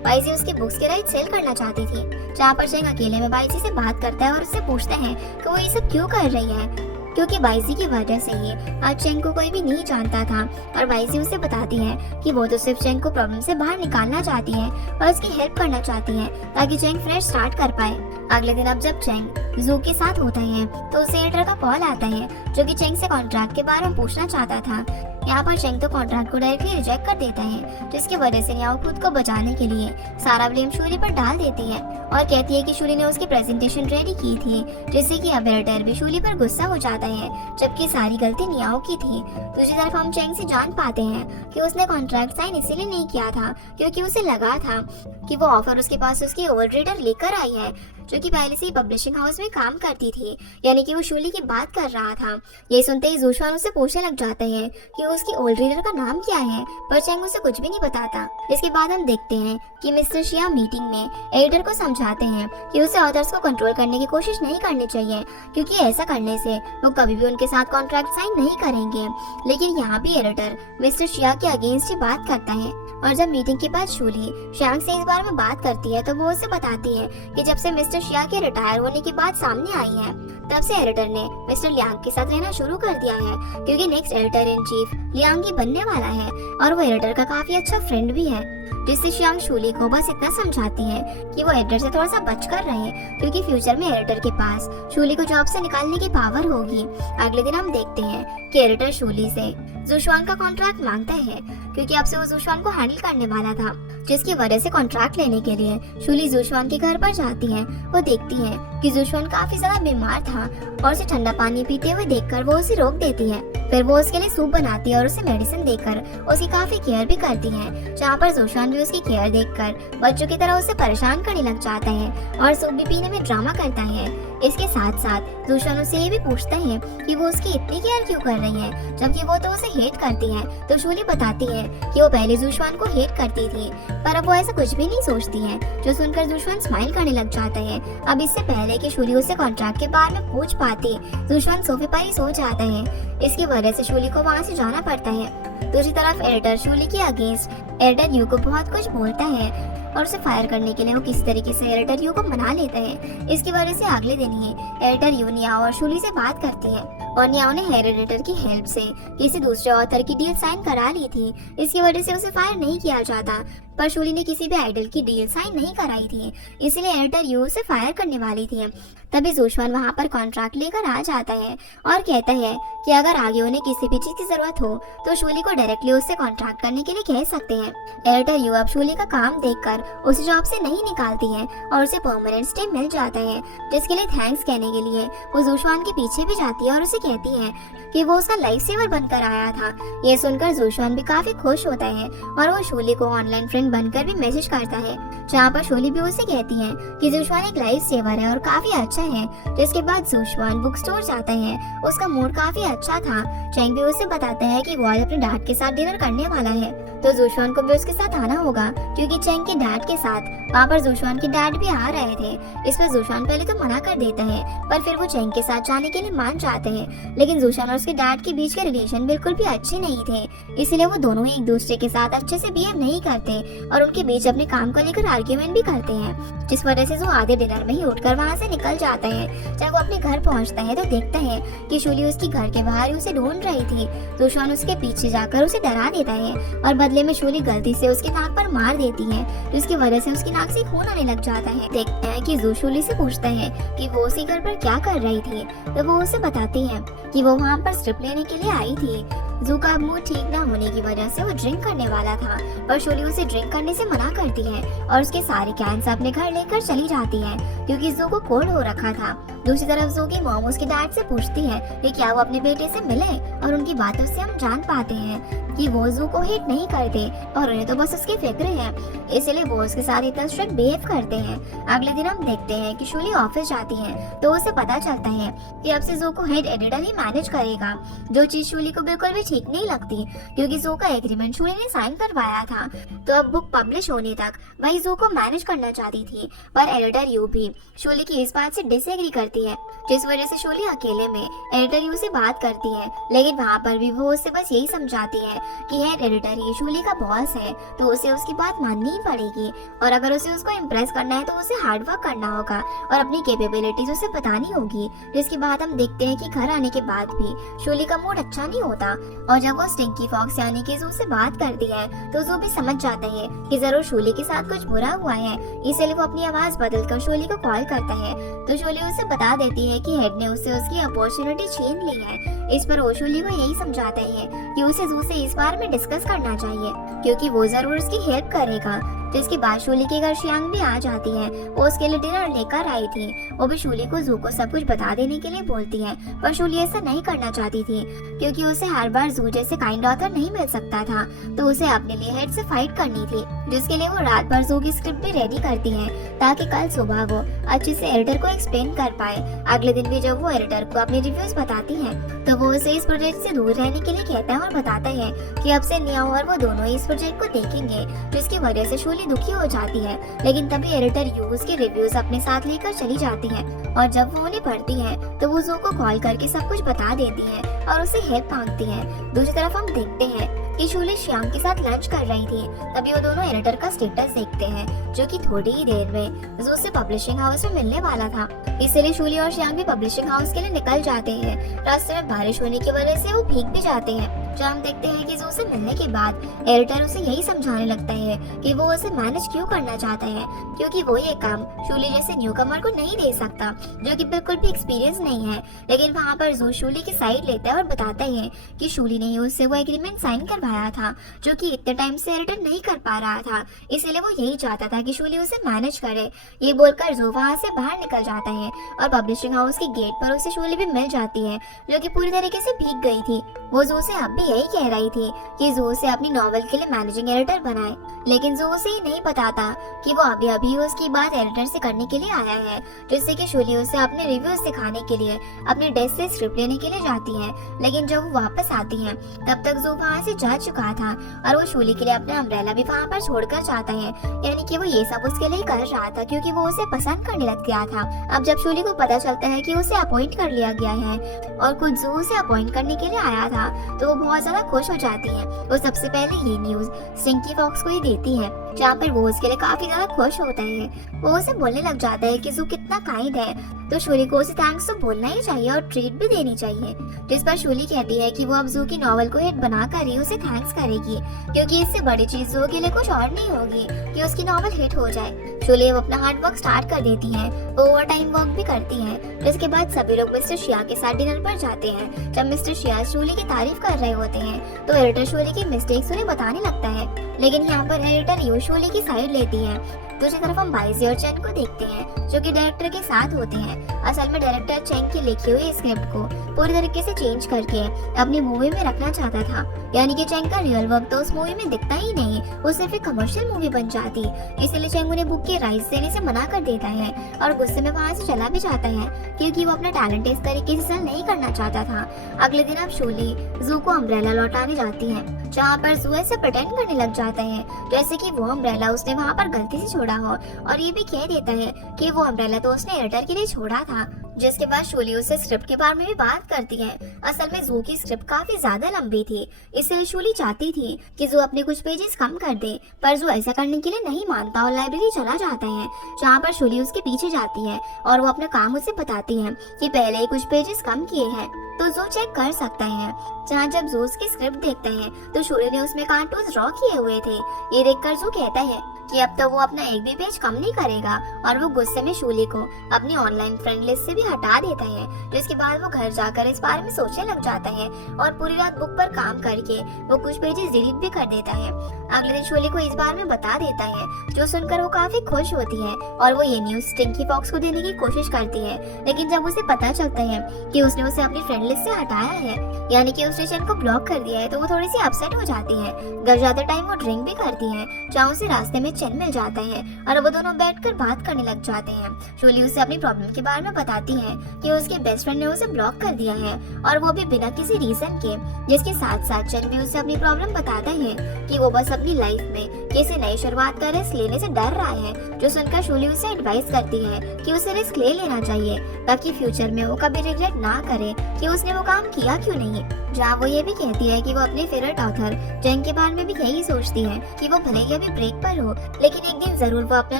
बाइजी उसकी बुक्स के राइट सेल करना चाहती थी, जहाँ पर चैंग अकेले में बाइजी से बात करता है और उससे पूछता है कि वो ये सब क्यों कर रही है, क्योंकि बाइजी की वजह से ही आज चैंग को कोई भी नहीं जानता था। और बाइजी उसे बताती है कि वो तो सिर्फ चैंग को प्रॉब्लम से बाहर निकालना चाहती है और उसकी हेल्प करना चाहती है ताकि चैंग फ्रेश स्टार्ट कर पाए। अगले दिन अब जब चैंग जू के साथ होता है तो उसे एडिटर का कॉल आता है, जो कि चैंग से कॉन्ट्रैक्ट के बारे में पूछना चाहता था। यहाँ पर चैंग तो कॉन्ट्रैक्ट को डायरेक्टली रिजेक्ट कर देता है, जिसकी वजह से नियाओ खुद को बचाने के लिए सारा ब्लेम शूली पर डाल देती है और कहती है कि शूली ने उसकी प्रेजेंटेशन रेडी की थी, जिससे कि अब एडिटर भी शूली पर गुस्सा हो जाता है, जबकि सारी गलती नियाओ की थी। दूसरी तरफ हम चैंग से जान पाते हैं कि उसने कॉन्ट्रैक्ट साइन इसीलिए नहीं किया था क्योंकि उसे लगा था कि वो ऑफर उसके पास उसकी ओल्ड रीडर लेकर आई है, जो कि पहले से ही पब्लिशिंग हाउस में काम करती थी, यानी कि वो शूली की बात कर रहा था। ये सुनते ही जूशवान उससे पूछने लग जाता है कि उसकी ओल्ड रीडर का नाम क्या है, पर चैंग उसे कुछ भी नहीं बताता। इसके बाद हम देखते हैं कि मिस्टर शिया मीटिंग में एडिटर को समझाते हैं कि उसे ऑथर्स को कंट्रोल करने की कोशिश नहीं करनी चाहिए, क्योंकि ऐसा करने से वो कभी भी उनके साथ कॉन्ट्रैक्ट साइन नहीं करेंगे। लेकिन यहाँ भी एडिटर मिस्टर शिया के अगेंस्ट ही बात करता है। और जब मीटिंग के बाद शूली शैंग से इस बारे में बात करती है तो वो उसे बताती है कि जब से मिस्टर शिया के रिटायर होने की बात सामने आई है, तब से एडिटर ने मिस्टर लियांग के साथ रहना शुरू कर दिया है, क्योंकि next editor in chief Liang ही बनने वाला है और वो एडिटर का काफी अच्छा फ्रेंड भी है। जिससे शियांग शूली को बस इतना समझाती है कि वो एडिटर से थोड़ा सा बच कर रहे, क्योंकि फ्यूचर में एडिटर के पास शूली को जॉब से निकालने की पावर होगी। अगले दिन हम देखते हैं कि एडिटर शूली से जूशवान का कॉन्ट्रैक्ट मांगता है, क्योंकि अब से वो जूशवान को हैंडल करने वाला था, जिसकी वजह से कॉन्ट्रैक्ट लेने के लिए शूली जूशवान के घर पर जाती है। वो देखती है कि जूशवान काफी ज्यादा बीमार था और उसे ठंडा पानी पीते हुए देखकर वो उसे रोक देती है। फिर वो उसके लिए सूप बनाती है और उसे मेडिसिन देकर उसकी काफी केयर भी करती है, जहाँ पर जूशवान भी उसकी केयर देखकर बच्चों की तरह उसे परेशान करने लग जाता है और सूप भी पीने में ड्रामा करता है। इसके साथ साथ जूशवान उसे ये भी पूछता है कि वो उसकी इतनी केयर क्यों कर रही है, जबकि वो तो उसे हेट करती है। तो शूली बताती है कि वो पहले जूशवान को हेट करती थी, पर अब वो ऐसा कुछ भी नहीं सोचती है, जो सुनकर जूशवान स्माइल करने लग जाता है। अब इससे पहले कि शूली उससे कॉन्ट्रैक्ट के बारे में पूछ पाती, जूशवान सोफे पर ही सो जाता है। इसकी वजह से शूली को वहाँ से जाना पड़ता है। दूसरी तरफ एडिटर शूली के अगेंस्ट एडिटर यू को बहुत कुछ बोलता है और उसे फायर करने के लिए वो किसी तरीके से एडिटर यू को मना लेता है। इसकी वजह से अगले दिन ही एडिटर यू नियाओ और शूली से बात करती है और नियाओ ने हेयर एडिटर की हेल्प से किसी दूसरे ऑथर की डील साइन करा ली थी। इसकी वजह से उसे फायर नहीं किया जाता, पर शोली ने किसी भी आइडल की डील साइन नहीं कराई थी, इसलिए एडिटर यू उसे फायर करने वाली थी। तभी जोशवान वहाँ पर कॉन्ट्रैक्ट लेकर आ जाता है और कहता है कि अगर आगे उन्हें किसी भी चीज की जरूरत हो तो शोली को डायरेक्टली उससे कॉन्ट्रैक्ट करने के लिए कह सकते हैं। एडिटर यू अब शोली का काम देखकर उसे जॉब से नहीं निकालती है और उसे परमानेंट स्टे मिल जाता है, जिसके लिए थैंक्स कहने के लिए वो जोशवान के पीछे भी जाती है और उसे कहती है कि वो उसका लाइफ सेवर बनकर आया था। ये सुनकर जोशवान भी काफी खुश होता है और वो शोली को ऑनलाइन फ्रेंड बनकर भी मैसेज करता है, जहाँ पर शोली भी उसे कहती है कि जोशवान एक लाइफ सेवर है और काफी अच्छा है। जिसके बाद जोशवान बुक स्टोर जाता है, उसका मूड काफी अच्छा था। चैंग भी उसे बताता है कि वो आज अपने डैड के साथ डिनर करने वाला है, तो जोशवान को भी उसके साथ आना होगा क्योंकि चैंग के डैड के साथ वहाँ पर जोशवान के डैड भी आ रहे थे। इस पर जोशवान पहले तो मना कर देता है, पर फिर वो चैंग के साथ जाने के लिए मान जाते हैं। लेकिन जोशवान और उसके डैड के बीच के रिलेशन बिल्कुल भी अच्छे नहीं थे, इसलिए वो दोनों ही एक दूसरे के साथ अच्छे से बिहेव नहीं करते और उनके बीच अपने काम को लेकर आर्ग्यूमेंट भी करते हैं, जिस वजह से जो आधे डिनर में ही उठकर वहाँ से निकल जाता है। जब वो अपने घर पहुँचता है तो देखता है कि शोली उसकी घर के बाहर उसे ढूंढ रही थी। जोशवान उसके पीछे जाकर उसे डरा देता है और बदले में शोली गलती से उसके नाक पर मार देती है, जिसकी वजह से उसकी नाक से खून आने लग जाता है। देखते हैं कि जो शोली से पूछता है कि वो उसी घर पर क्या कर रही थी, तो वो उसे बताती है कि वो वहाँ पर स्ट्रिप लेने के लिए आई थी। जू का मूड ठीक ना होने की वजह से वो ड्रिंक करने वाला था, पर शोली उसे ड्रिंक करने से मना करती है और उसके सारे कैंस अपने घर लेकर चली जाती है क्योंकि जू को कोल्ड हो रखा था। दूसरी तरफ जू की मॉम उसके डैड से पूछती है कि क्या वो अपने बेटे से मिले, और उनकी बातों से हम जान पाते हैं कि वो जू को हिट नहीं करते और उन्हें तो बस उसकी फिक्र है, इसलिए वो उसके साथ इतना स्ट्रिक्ट बिहेव करते हैं। अगले दिन हम देखते हैं कि शोली ऑफिस जाती है तो उसे पता चलता है कि अब से जू को हेड एडिटर ही मैनेज करेगा, जो चीज शोली को बिल्कुल भी ठीक नहीं लगती क्योंकि जू का एग्रीमेंट शोली ने साइन करवाया था। तो अब बुक पब्लिश होने तक वही जू को मैनेज करना चाहती थी, पर एडिटर यू भी शोली की इस बात से डिसएग्री करती है, जिस वजह से शोली अकेले में एडिटर यू से बात करती है। लेकिन वहाँ पर भी वो उससे बस यही समझाती है कि हेड एडिटर ही शोली का बॉस है, तो उसे उसकी बात माननी ही पड़ेगी और अगर उसे उसको इम्प्रेस करना है तो उसे हार्ड वर्क करना होगा और अपनी कैपेबिलिटीज उसे बतानी होगी। जिसके बाद हम देखते हैं कि घर आने के बाद भी शोली का मूड अच्छा नहीं होता और जब वो स्टिंकी फॉक्स यानी कि जू से बात करती है तो जू भी समझ जाता है कि जरूर शोली के साथ कुछ बुरा हुआ है, इसलिए वो अपनी आवाज बदलकर शोली को कॉल करता है। तो शोली उसे बता देती है कि हेड ने उससे उसकी अपॉर्चुनिटी छीन ली है। इस पर वो शोली को यही समझाता है कि उसे जू से इस बारे में डिस्कस करना चाहिए क्योंकि वो जरूर उसकी हेल्प करेगा। जिसके बाद शोली के घर शियांग भी आ जाती है, वो उसके लिए डिनर लेकर आई थी। वो भी शोली को जू को सब कुछ बता देने के लिए बोलती है, पर शोली ऐसा नहीं करना चाहती थी क्योंकि उसे हर बार जू जैसे काइंड ऑथर नहीं मिल सकता था, तो उसे अपने लिए हेड से फाइट करनी थी, जिसके लिए वो रात भर जू की स्क्रिप्ट भी रेडी करती है ताकि कल सुबह वो अच्छे से एडिटर को एक्सप्लेन कर पाए। अगले दिन भी जब वो एडिटर को अपने रिव्यूज बताती है तो वो उसे इस प्रोजेक्ट से दूर रहने के लिए कहता है और बताता है कि अब से नियाओ और वो दोनों इस प्रोजेक्ट को देखेंगे, जिसकी वजह से शोली दुखी हो जाती है। लेकिन तभी एडिटर यू उसके रिव्यूज अपने साथ लेकर चली जाती है और जब वो उन्हें पढ़ती है तो वो जू को कॉल करके सब कुछ बता देती है और उसे हेल्प मांगती है। दूसरी तरफ हम देखते हैं कि शोली श्याम के साथ लंच कर रही थी, तभी वो दोनों एडिटर का स्टेटस देखते हैं जो कि थोड़ी ही देर में जू से पब्लिशिंग हाउस में मिलने वाला था, इसलिए शोली और श्याम भी पब्लिशिंग हाउस के लिए निकल जाते हैं। रास्ते में बारिश होने की वजह से वो भीग भी जाते हैं। जहाँ हम देखते हैं कि जू से मिलने के बाद एडिटर उसे यही समझाने लगता है कि वो उसे मैनेज क्यों करना चाहता है क्योंकि वो ये काम शोली जैसे न्यूकमर को नहीं दे सकता जो कि बिल्कुल भी एक्सपीरियंस नहीं है। लेकिन वहाँ पर जू शोली की साइड लेता है और बताता है कि शोली ने उससे वो एग्रीमेंट साइन करवाया था जो कि इतने टाइम से एडिटर नहीं कर पा रहा था, इसलिए वो यही चाहता था कि शोली उसे मैनेज करे। ये बोलकर जू वहाँ से बाहर निकल जाता है और पब्लिशिंग हाउस के गेट पर उसे शोली भी मिल जाती है जो कि पूरी तरीके से भीग गई थी। वो जू से अब भी यही कह रही थी कि जू से अपनी नॉवेल के लिए मैनेजिंग एडिटर बनाए, लेकिन जू उसे ये नहीं पता था कि वो अभी अभी उसकी बात एडिटर से करने के लिए आया है, जिससे कि शोली उसे अपने रिव्यूज दिखाने के लिए अपने डेस्क से स्क्रिप्ट लेने के लिए जाती है। लेकिन जब वो वापस आती है तब तक जू वहाँ से जा चुका था और वो शोली के लिए अपना अम्ब्रेला भी वहाँ पर छोड़कर जाता है, यानी कि वो ये सब उसके लिए कर रहा था क्योंकि वो उसे पसंद करने लग गया था। अब जब शोली को पता चलता है कि उसे अपॉइंट कर लिया गया है और खुद जू उसे अपॉइंट करने के लिए आया था तो वो बहुत बहुत ज्यादा खुश हो जाती है। वो सबसे पहले ये न्यूज स्टिंकी फॉक्स को ही देती है, जहाँ पर वो उसके लिए काफी ज्यादा खुश होता है। वो उसे बोलने लग जाता है कि जू कितना काइंड है, तो शूली को उसे थैंक्स तो बोलना ही चाहिए और ट्रीट भी देनी चाहिए। जिस पर शूली कहती है कि वो अब जू की नॉवल को हिट बनाकर ही उसे थैंक्स करेगी, क्योंकि इससे बड़ी चीज जू के लिए कुछ और नहीं होगी कि उसकी नॉवल हिट हो जाए। शूली अब अपना हार्ड वर्क स्टार्ट कर देती है, वो ओवर टाइम वर्क भी करती है। जिसके बाद सभी लोग मिस्टर शिया के साथ डिनर पर जाते हैं। जब मिस्टर शिया शूली की तारीफ कर रहे होते हैं तो एडिटर शूली की मिस्टेक्स उन्हें बताने लगता है, लेकिन यहाँ पर एडिटर यू शूली की साइड लेती है। दूसरी तरफ हम बाइजी और चेंग को देखते हैं, जो कि डायरेक्टर के साथ होते हैं। असल में डायरेक्टर चेंग की लिखी हुई स्क्रिप्ट को पूरी तरीके से चेंज करके अपनी मूवी में रखना चाहता था, यानी कि चेंग का रियल वर्क तो उस मूवी में दिखता ही नहीं, वो सिर्फ एक कमर्शियल मूवी बन जाती। इसलिए चेंग उन्हें बुक के राइट्स देने से मना कर देता है और गुस्से में वहाँ से चला भी जाता है, क्योंकि वो अपना टैलेंट इस तरीके से सेल नहीं करना चाहता था। अगले दिन अब शूली जू को अम्ब्रेला लौटाने जाती है, जहाँ पर जू ऐसे प्रिटेंड करने लग जाता है जैसे कि वो अम्ब्रेला उसने वहाँ पर गलती से छोड़ा हो, और ये भी कह देता है कि वो अम्ब्रेला तो उसने एडिटर के लिए छोड़ा था। जिसके बाद शूली उससे स्क्रिप्ट के बारे में भी बात करती है। असल में जू की स्क्रिप्ट काफी ज्यादा लंबी थी, इसलिए शूली चाहती थी कि जू अपने कुछ पेजेस कम कर दे, पर जू ऐसा करने के लिए नहीं मानता और लाइब्रेरी चला जाता है, जहाँ पर शूली उसके पीछे जाती है और वो अपना काम उसे बताती है कि पहले ही कुछ पेजेस कम किए हैं तो जू चेक कर सकता है। जहाँ जब जू उसकी स्क्रिप्ट देखता है तो शूली ने उसमें कार्टून्स ड्रॉ किए हुए थे। ये देखकर जू कहता है कि अब तो वो अपना एक भी पेज कम नहीं करेगा, और वो गुस्से में शूली को अपनी ऑनलाइन फ्रेंड लिस्ट से भी हटा देता है। जिसके बाद वो घर जाकर इस बारे में सोचने लग जाता है और पूरी रात बुक पर काम करके वो कुछ पेजेस डिलीट भी कर देता है। अगले दिन शूली को इस बारे में बता देता है, जो सुनकर वो काफी खुश होती है और वो ये न्यूज स्टिंकी फॉक्स को देने की कोशिश करती है। लेकिन जब उसे पता चलता है कि उसने उसे अपनी फ्रेंड लिस्ट से हटाया है, यानी कि उसने चेन को ब्लॉक कर दिया है, तो वो थोड़ी सी अपसेट हो जाती है। घर जाते टाइम वो ड्रिंक भी करती है, जहाँ उसे रास्ते में चेन मिल जाता है और वो दोनों बैठकर बात करने लग जाते हैं। शूली उसे अपनी प्रॉब्लम के बारे में बताती है कि उसके बेस्ट फ्रेंड ने उसे ब्लॉक कर दिया है, और वो भी बिना किसी रीजन के। जिसके साथ साथ चेन भी उसे अपनी प्रॉब्लम बताता है कि वो बस अपनी लाइफ में किसी नई शुरुआत का रिस्क लेने से डर रहा है। जो सुनकर शूली उसे एडवाइस करती है कि उसे रिस्क ले लेना चाहिए, ताकि फ्यूचर में वो कभी रिग्रेट ना करे कि उसने वो काम किया क्यों नहीं। जहाँ वो ये भी कहती है कि वो अपने फेवरेट ऑथर चेंग के बारे में भी यही सोचती है कि वो भले ही अभी ब्रेक पर हो, लेकिन एक दिन जरूर वो अपना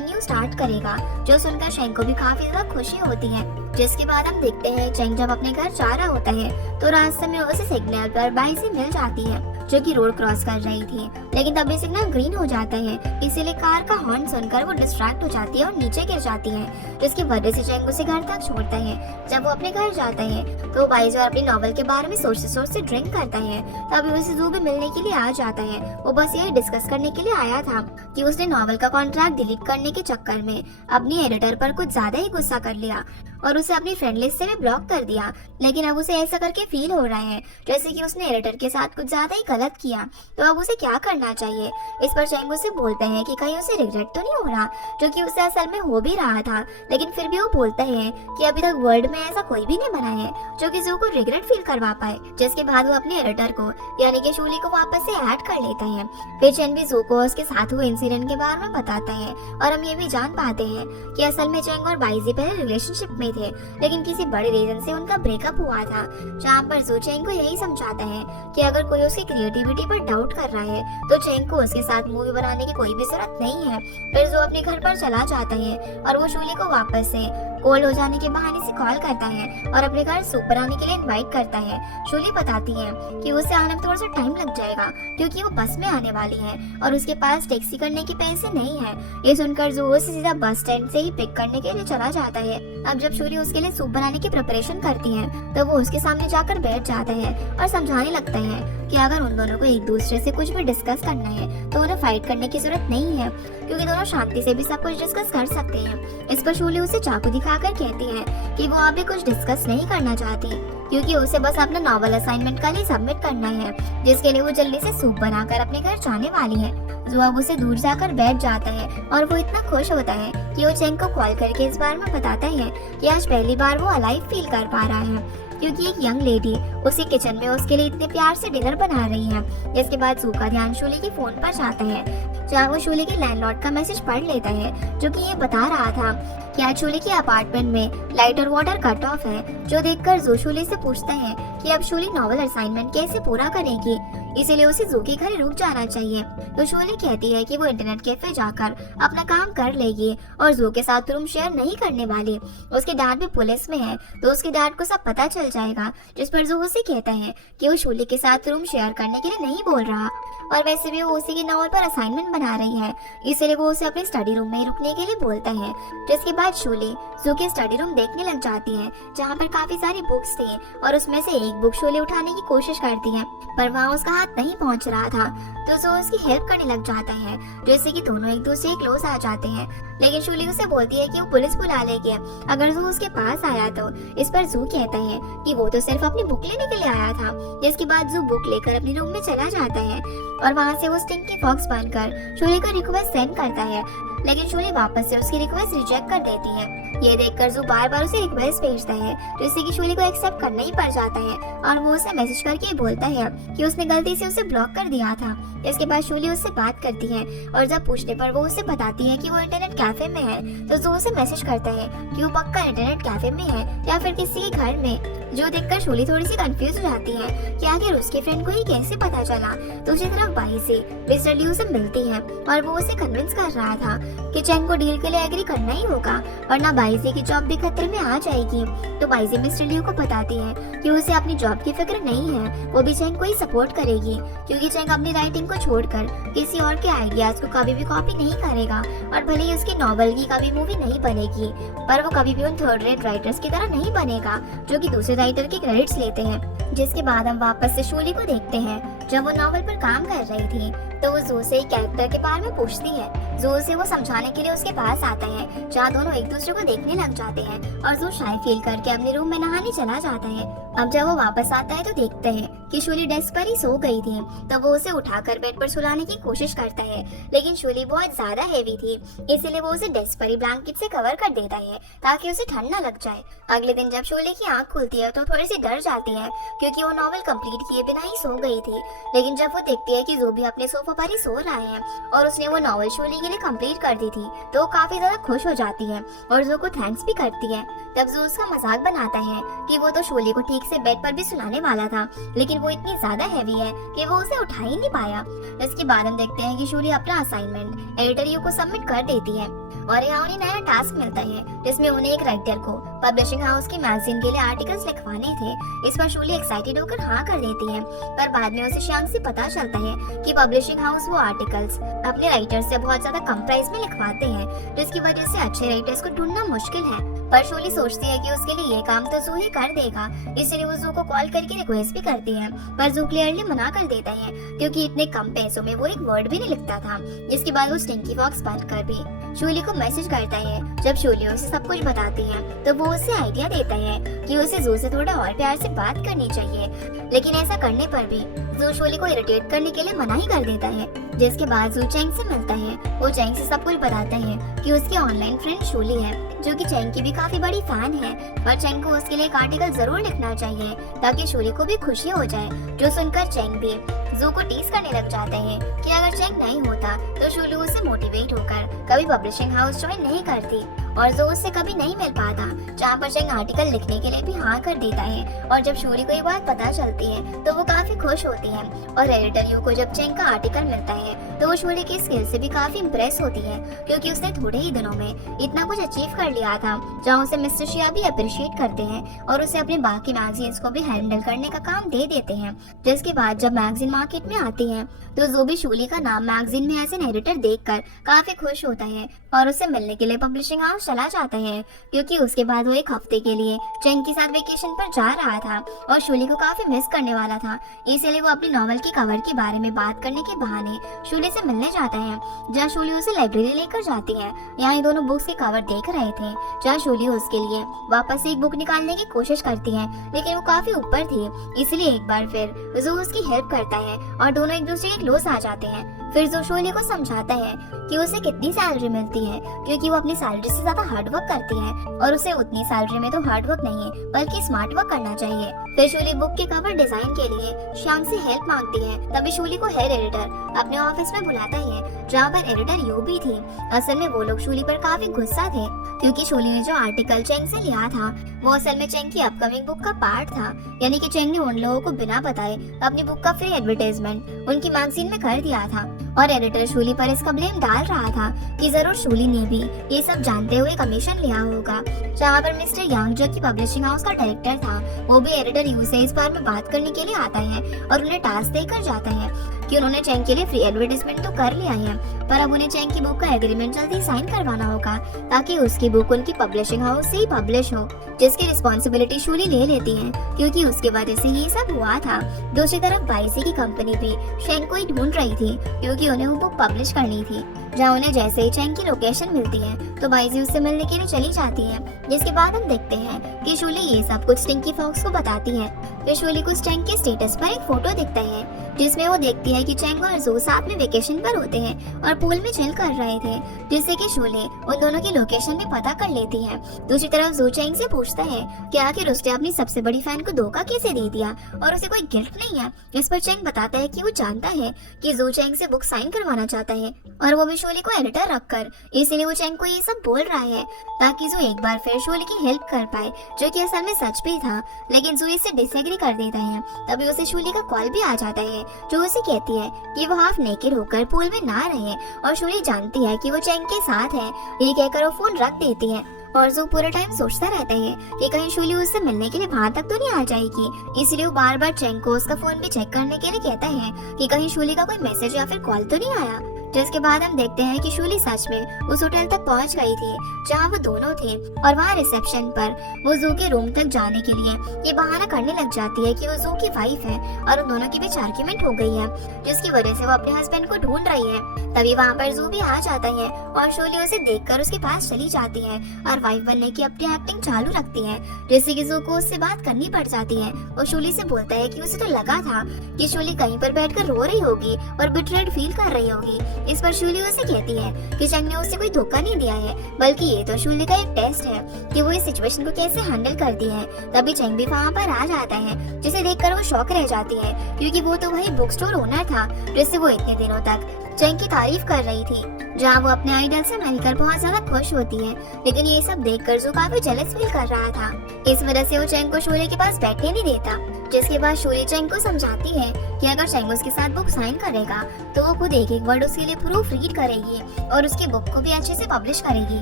न्यू स्टार्ट करेगा। जो सुनकर चेंग को भी काफी ज्यादा खुशी होती है। जिसके बाद हम देखते हैं चेंग जब अपने घर जा रहा होता है तो रास्ते में उसे सिग्नल पर बाइक से मिल जाती है, जो कि रोड क्रॉस कर रही थी। लेकिन तभी सिग्नल ग्रीन हो जाता है, इसीलिए कार का हॉर्न सुनकर वो डिस्ट्रैक्ट हो जाती है और नीचे गिर जाती है, जिसकी वजह से चेंग उसे घर तक छोड़ता है। जब वो अपने घर जाता है तो बाइजर अपनी नॉवल के बारे में सोचते सोचते ड्रिंक करता है। तभी उसे जू भी मिलने के लिए आ जाता है। वो बस यही डिस्कस करने के लिए आया था कि उसने नॉवल का कॉन्ट्रैक्ट डिलीट करने के चक्कर में अपनी एडिटर पर कुछ ज्यादा ही गुस्सा कर लिया और उसे अपनी फ्रेंड लिस्ट से भी ब्लॉक कर दिया। लेकिन अब उसे ऐसा करके फील हो रहा है जैसे कि उसने एडिटर के साथ कुछ ज्यादा ही गलत किया, तो अब उसे क्या करना चाहिए। इस पर चेंग उसे बोलते हैं कि कहीं उसे रिग्रेट तो नहीं हो रहा, जो कि उसे असल में हो भी रहा था। लेकिन फिर भी वो बोलता है कि अभी तक वर्ल्ड में ऐसा कोई भी नहीं बना है जो कि जू को रिग्रेट फील करवा पाए। जिसके बाद वो अपने एडिटर को यानी कि शूली को वापस से ऐड कर लेता है। फिर चेंग भी जू को उसके साथ हुए इंसिडेंट के बारे में बताता है और हम ये भी जान पाते हैं कि असल में चेंग और बाइजी पहले रिलेशनशिप में थे, लेकिन किसी बड़े रीजन से उनका ब्रेकअप हुआ था। जहाँ पर जू चेंग को यही समझाता है कि अगर कोई उसकी क्रिएटिविटी पर डाउट कर रहा है तो चेंग को उसके साथ मूवी बनाने की कोई भी जरूरत नहीं है। फिर जू अपने घर पर चला जाता है और वो शूली को वापस से कोल्ड हो जाने के बहाने से कॉल करता है और अपने घर सूप बनाने के लिए इनवाइट करता है। शूली बताती है कि उसे आने में थोड़ा सा टाइम लग जाएगा क्योंकि वो बस में आने वाली है और उसके पास टैक्सी करने के पैसे नहीं है। ये सुनकर जू उसे सीधा बस स्टैंड से ही पिक करने के लिए चला जाता है। अब जब शूली उसके लिए सूप बनाने की प्रिपरेशन करती है तो वो उसके सामने जाकर बैठ जाता है और समझाने लगता है कि अगर उन दोनों को एक दूसरे से कुछ भी डिस्कस करना है तो उन्हें फाइट करने की जरूरत नहीं है, क्योंकि दोनों शांति से भी सब कुछ डिस्कस कर सकते हैं। इस पर शूली उसे चाकू दिखाकर कहती है कि वो अभी कुछ डिस्कस नहीं करना चाहती, क्योंकि उसे बस अपना नॉवल असाइनमेंट कल ही सबमिट करना है, जिसके लिए वो जल्दी से सूप बनाकर अपने घर जाने वाली है। जो अब उसे दूर जाकर बैठ जाता है और वो इतना खुश होता है कि वो चेंग को कॉल करके इस बारे में बताता है कि आज पहली बार वो अलाइव फील कर पा रहा है, क्योंकि एक यंग लेडी उसी किचन में उसके लिए इतने प्यार से डिनर बना रही है। जिसके बाद जू का ध्यान शूली के फोन पर जाता है, जहाँ वो शूली के लैंडलॉर्ड का मैसेज पढ़ लेता है, जो कि ये बता रहा था कि आज शूली के अपार्टमेंट में लाइट और वाटर कट ऑफ है। जो देखकर जू शूली से पूछता है कि अब शूली नॉवल असाइनमेंट कैसे पूरा करेगी। इसीलिए उसे जू के घर रुक जाना चाहिए। तो शोले कहती है कि वो इंटरनेट कैफे जाकर अपना काम कर लेगी और जू के साथ रूम शेयर नहीं करने वाली। उसके डैड भी पुलिस में है तो उसके डैड को सब पता चल जाएगा, जिस पर जू उसे कहता है कि वो शोले के साथ रूम शेयर करने के लिए नहीं बोल रहा और वैसे भी वो उसी के नावल पर असाइनमेंट बना रही है, इसलिए वो उसे अपने स्टडी रूम में ही रुकने के लिए बोलता है। जिसके बाद शोले जू के स्टडी रूम देखने लग जाती है जहाँ पर काफी सारी बुक्स थी और उसमें से एक बुक शोले उठाने की कोशिश करती है पर वहाँ उसका हाथ नहीं पहुँच रहा था तो जू उसकी हेल्प करने लग जाता है, जैसे कि दोनों एक दूसरे के क्लोज आ जाते हैं। लेकिन शोले उसे बोलती है कि वो पुलिस बुला लेगी अगर जू उसके पास आया तो। इस पर जू कहता है कि वो तो सिर्फ अपनी बुक लेने के लिए आया था। जिसके बाद जू बुक लेकर अपने रूम में चला जाता है और वहाँ से वो स्टिंकी फॉक्स बनकर शोले को रिक्वेस्ट सेंड करता है, लेकिन शोले वापस से उसकी रिक्वेस्ट रिजेक्ट कर देती है। ये देखकर जू बार बार उसे रिक्वेस्ट भेजता है जिससे कि शोले को एक्सेप्ट करना ही पड़ जाता है और वो उसे मैसेज करके बोलता है कि उसने गलती से उसे ब्लॉक कर दिया था। इसके बाद शोले उससे बात करती है और जब पूछने पर वो उसे बताती है कि वो इंटरनेट कैफे में है तो जू उसे मैसेज करता है कि वो पक्का इंटरनेट कैफे में है या फिर किसी के घर में। जो देखकर शोले थोड़ी सी कंफ्यूज हो जाती है कि आखिर उसके फ्रेंड को ही कैसे पता चला। दूसरी तरफ बाई से मिस्टर लियू से मिलती है और वो उसे कन्विंस कर रहा था कि चैंग को डील के लिए एग्री करना ही होगा वरना बाईजी की जॉब भी खतरे में आ जाएगी। तो बाईजी मिस्टर लियू को बताती है कि उसे अपनी जॉब की फिक्र नहीं है, वो भी चैंग को ही सपोर्ट करेगी क्योंकि चैंग अपनी राइटिंग को छोड़कर किसी और के आइडियाज को कभी भी कॉपी नहीं करेगा और भले ही उसकी नॉवल की कभी मूवी नहीं बनेगी पर वो कभी भी उन थर्ड रेट राइटर्स की तरह नहीं बनेगा जो कि दूसरे राइटर के क्रेडिट्स लेते हैं। जिसके बाद हम वापस से शोले को देखते हैं जब वो नॉवल पर काम कर रही थी तो वो जू से एक कैरेक्टर के बारे में पूछती है। जू से वो समझाने के लिए उसके पास आता है जहाँ दोनों एक दूसरे को देखने लग जाते हैं और जू शाय फील करके अपने रूम में नहाने चला जाता है। अब जब वो वापस आता है तो देखते हैं कि शोले डेस्क पर ही सो गई थी, तब वो उसे उठाकर बेड पर सुलाने की कोशिश करता है लेकिन शोले बहुत ज्यादा हैवी थी इसलिए वो उसे डेस्क पर ही ब्लैंकेट से कवर कर देता है ताकि उसे ठंड न लग जाए। अगले दिन जब शोले की आंख खुलती है तो थोड़ी सी डर जाती है क्योंकि वो नॉवल कंप्लीट किए बिना ही सो गई थी। लेकिन जब वो देखती है कि जू भी अपने सोफा पर ही सो रहा है और उसने वो नॉवल शोले के लिए कंप्लीट कर दी थी तो वो काफी ज्यादा खुश हो जाती है और जू को थैंक्स भी करती है। तब जू उसका मजाक बनाता है कि वो तो शोले को ठीक से बेड पर भी सुलाने वाला था लेकिन वो इतनी ज्यादा हैवी है कि वो उसे उठा ही नहीं पाया। इसके बाद हम देखते हैं कि शोले अपना असाइनमेंट एडिटर यू को सबमिट कर देती है और यहाँ उन्हें नया टास्क मिलता है जिसमें उन्हें एक राइटर को पब्लिशिंग हाउस की मैगजीन के लिए आर्टिकल्स लिखवाने थे। इस पर शोले एक्साइटेड होकर हाँ कर देती है पर बाद में उसे श्यांग से पता चलता है कि पब्लिशिंग हाउस वो आर्टिकल्स अपने राइटर्स से बहुत ज्यादा कम प्राइस में लिखवाते हैं जिसकी वजह से अच्छे राइटर्स को ढूंढना मुश्किल है। पर शोले सोचती है कि उसके लिए ये काम तो जू ही कर देगा इसलिए वो जू को कॉल करके रिक्वेस्ट भी करती है पर जू क्लियरली मना कर देता है क्योंकि इतने कम पैसों में वो एक वर्ड भी नहीं लिखता था। जिसके बाद वो स्टिंकी फॉक्स बनकर भी शोले को मैसेज करता है। जब शोले उसे सब कुछ बताती है तो वो उसे आइडिया देता है कि उसे जू से थोड़ा और प्यार से बात करनी चाहिए लेकिन ऐसा करने पर भी जू शोले को इरिटेट करने के लिए मना ही कर देता है। जिसके बाद जू चैंग से मिलता है। वो चैंग से सब कुछ बताता है कि उसकी ऑनलाइन फ्रेंड शोले है जो कि चैंग की भी काफी बड़ी फैन है और चैंग को उसके लिए एक आर्टिकल जरूर लिखना चाहिए ताकि शोले को भी खुशी हो जाए। जो सुनकर चैंग भी जू को टीज करने लग जाते हैं कि अगर चैंग नहीं होता तो शोले उससे मोटिवेट होकर कभी पब्लिशिंग हाउस ज्वाइन नहीं करती और जो उससे कभी नहीं मिल पाता जहाँ पर चैंग आर्टिकल लिखने के लिए भी हाँ कर देता है। और जब शोले को ये बात पता चलती है तो वो काफी खुश होती है और एडिटर यू को जब चैंग का आर्टिकल मिलता है तो वो शोले की स्किल से भी काफी इम्प्रेस होती है क्योंकि उसने थोड़े ही दिनों में इतना कुछ अचीव कर लिया था जहाँ उसे मिस्टर शिया भी अप्रिशिएट करते हैं और उसे अपने बाकी मैगजीन्स को भी हैंडल करने का काम दे देते हैं। जिसके बाद जब मैगजीन मार्केट में आती है तो जो भी शोले का नाम मैगजीन में एज एन एडिटर देखकर काफी खुश होता है और उससे मिलने के लिए पब्लिशिंग हाउस चला जाता है क्योंकि उसके बाद वो एक हफ्ते के लिए चैंग के साथ वेकेशन पर जा रहा था और शोले को काफी मिस करने वाला था। इसलिए वो अपनी नॉवल की कवर के बारे में बात करने के बहाने शोले से मिलने जाता है जहाँ शोले उसे लाइब्रेरी लेकर जाती है। यहाँ ये दोनों बुक्स के कवर देख रहे थे जहाँ शोले उसके लिए वापस से एक बुक निकालने की कोशिश करती है लेकिन वो काफी ऊपर थी इसलिए एक बार फिर जो उसकी हेल्प करता है और दोनों एक दूसरे के क्लोज आ जाते हैं। फिर जो शोले को समझाता है कि उसे कितनी सैलरी मिलती है क्योंकि वो अपनी सैलरी से ज्यादा हार्ड वर्क करती है और उसे उतनी सैलरी में तो हार्ड वर्क नहीं बल्कि स्मार्ट वर्क करना चाहिए। फिर शोले बुक के कवर डिजाइन के लिए श्यांग से हेल्प मांगती है। तभी शोले को हेड एडिटर अपने ऑफिस में बुलाता है जहाँ पर एडिटर यू भी थी। असल में वो लोग शोले पर काफी गुस्सा थे क्योंकि शूली ने जो आर्टिकल चेंग से लिया था वो असल में चेंग की अपकमिंग बुक का पार्ट था। यानी कि चेंग ने उन लोगों को बिना बताए अपनी बुक का फ्री एडवर्टाइजमेंट उनकी मैगजीन में कर दिया था और एडिटर शूली पर इसका ब्लेम डाल रहा था कि जरूर शूली ने भी ये सब जानते हुए कमीशन लिया होगा। जहाँ पर मिस्टर यांग जो कि पब्लिशिंग हाउस का डायरेक्टर था वो भी एडिटर यू से इस बारे में बात करने के लिए आता है और उन्हें टास्क देकर जाता है कि उन्होंने चेंग के लिए फ्री एडवर्टाइजमेंट तो कर लिया है पर अब उन्हें चेंग की बुक का एग्रीमेंट जल्दी साइन करवाना होगा ताकि उसकी बुक उनकी पब्लिशिंग हाउस से ही पब्लिश हो, जिसकी रिस्पॉन्सिबिलिटी शूली ले लेती है क्योंकि उसके वजह से ये सब हुआ था। दूसरी तरफ बाइसी की कंपनी भी चेंग को ही ढूंढ रही थी क्योंकि उन्हें वो बुक पब्लिश करनी थी। जहाँ उन्हें जैसे ही चेंग की लोकेशन मिलती है तो बाइसी उससे मिलने के लिए चली जाती है, जिसके बाद हम देखते हैं कि शूली ये सब कुछ स्टिंकी फॉक्स को बताती है। फिर शूली को चेंग के स्टेटस पर एक फोटो दिखता है जिसमें वो देखती है कि चेंग और जू साथ में वेकेशन पर होते हैं और पूल में चिल कर रहे थे, जिससे कि शूली उन दोनों की लोकेशन भी पता कर लेती है। दूसरी तरफ जू चेंग से पूछता है कि आखिर उसने अपनी सबसे बड़ी फैन को धोखा कैसे दे दिया और उसे कोई गिल्ट नहीं है। इस पर चेंग बताता है कि वो जानता है कि जू चेंग से बुक साइन करवाना चाहता है और वो भी शूली को एडिटर रखकर, इसीलिए वो चेंग को ये सब बोल रहा है ताकि जू एक बार फिर शूली की हेल्प कर पाए, जो कि असल में सच भी था। लेकिन जू इससे डिसएग्री कर देता है। तभी उसे शूली का कॉल भी आ जाता है जो उसे कहती है कि वो हाफ नेकेड होकर पूल में ना रहे और शूली जानती है कि वो चेंग के साथ है। ये कहकर वो फोन रख देती है और जू पूरा टाइम सोचता रहता है कि कहीं शूली उससे मिलने के लिए वहाँ तक तो नहीं आ जाएगी, इसलिए वो बार बार चेंग को उसका फोन भी चेक करने के लिए कहता है कि कहीं शूली का कोई मैसेज या फिर कॉल तो नहीं आया। जिसके बाद हम देखते हैं कि शूली सच में उस होटल तक पहुंच गई थी जहां वो दोनों थे और वहां रिसेप्शन पर वो जू के रूम तक जाने के लिए ये बहाना करने लग जाती है कि वो जू की वाइफ है और उन दोनों के बीच आर्ग्यूमेंट हो गई है, जिसकी वजह से वो अपने हस्बैंड को ढूंढ रही है। तभी वहाँ पर जू भी आ जाता है और शूली उसे देखकर उसके पास चली जाती है और वाइफ बनने की अपनी एक्टिंग चालू रखती है, जिससे कि जू को उससे बात करनी पड़ जाती है। वो शूली से बोलता है कि उसे तो लगा था कि शूली कहीं पर बैठकर रो रही होगी और बिट्रेड फील कर रही होगी। इस पर शूली उसे कहती है कि चेंग ने उसे कोई धोखा नहीं दिया है, बल्कि ये तो शूली का एक टेस्ट है कि वो इस सिचुएशन को कैसे हैंडल करती है। तभी चेंग भी वहाँ पर आ जाता है, जिसे देखकर वो शॉक रह जाती है क्योंकि वो तो वही बुक स्टोर ओनर था जिससे वो इतने दिनों तक चेंग की तारीफ कर रही थी, जहाँ वो अपने आइडल से मिलकर बहुत ज्यादा खुश होती है। लेकिन ये सब देखकर जू काफी जेलस फील कर रहा था, इस वजह से वो चेंग को शूली के पास बैठने नहीं देता। जिसके बाद शूली चेंग को समझाती है कि अगर चेंग उसके साथ बुक साइन करेगा तो वो खुद एक वर्ड उसके लिए प्रूफ रीड करेगी और उसकी बुक को भी अच्छे से पब्लिश करेगी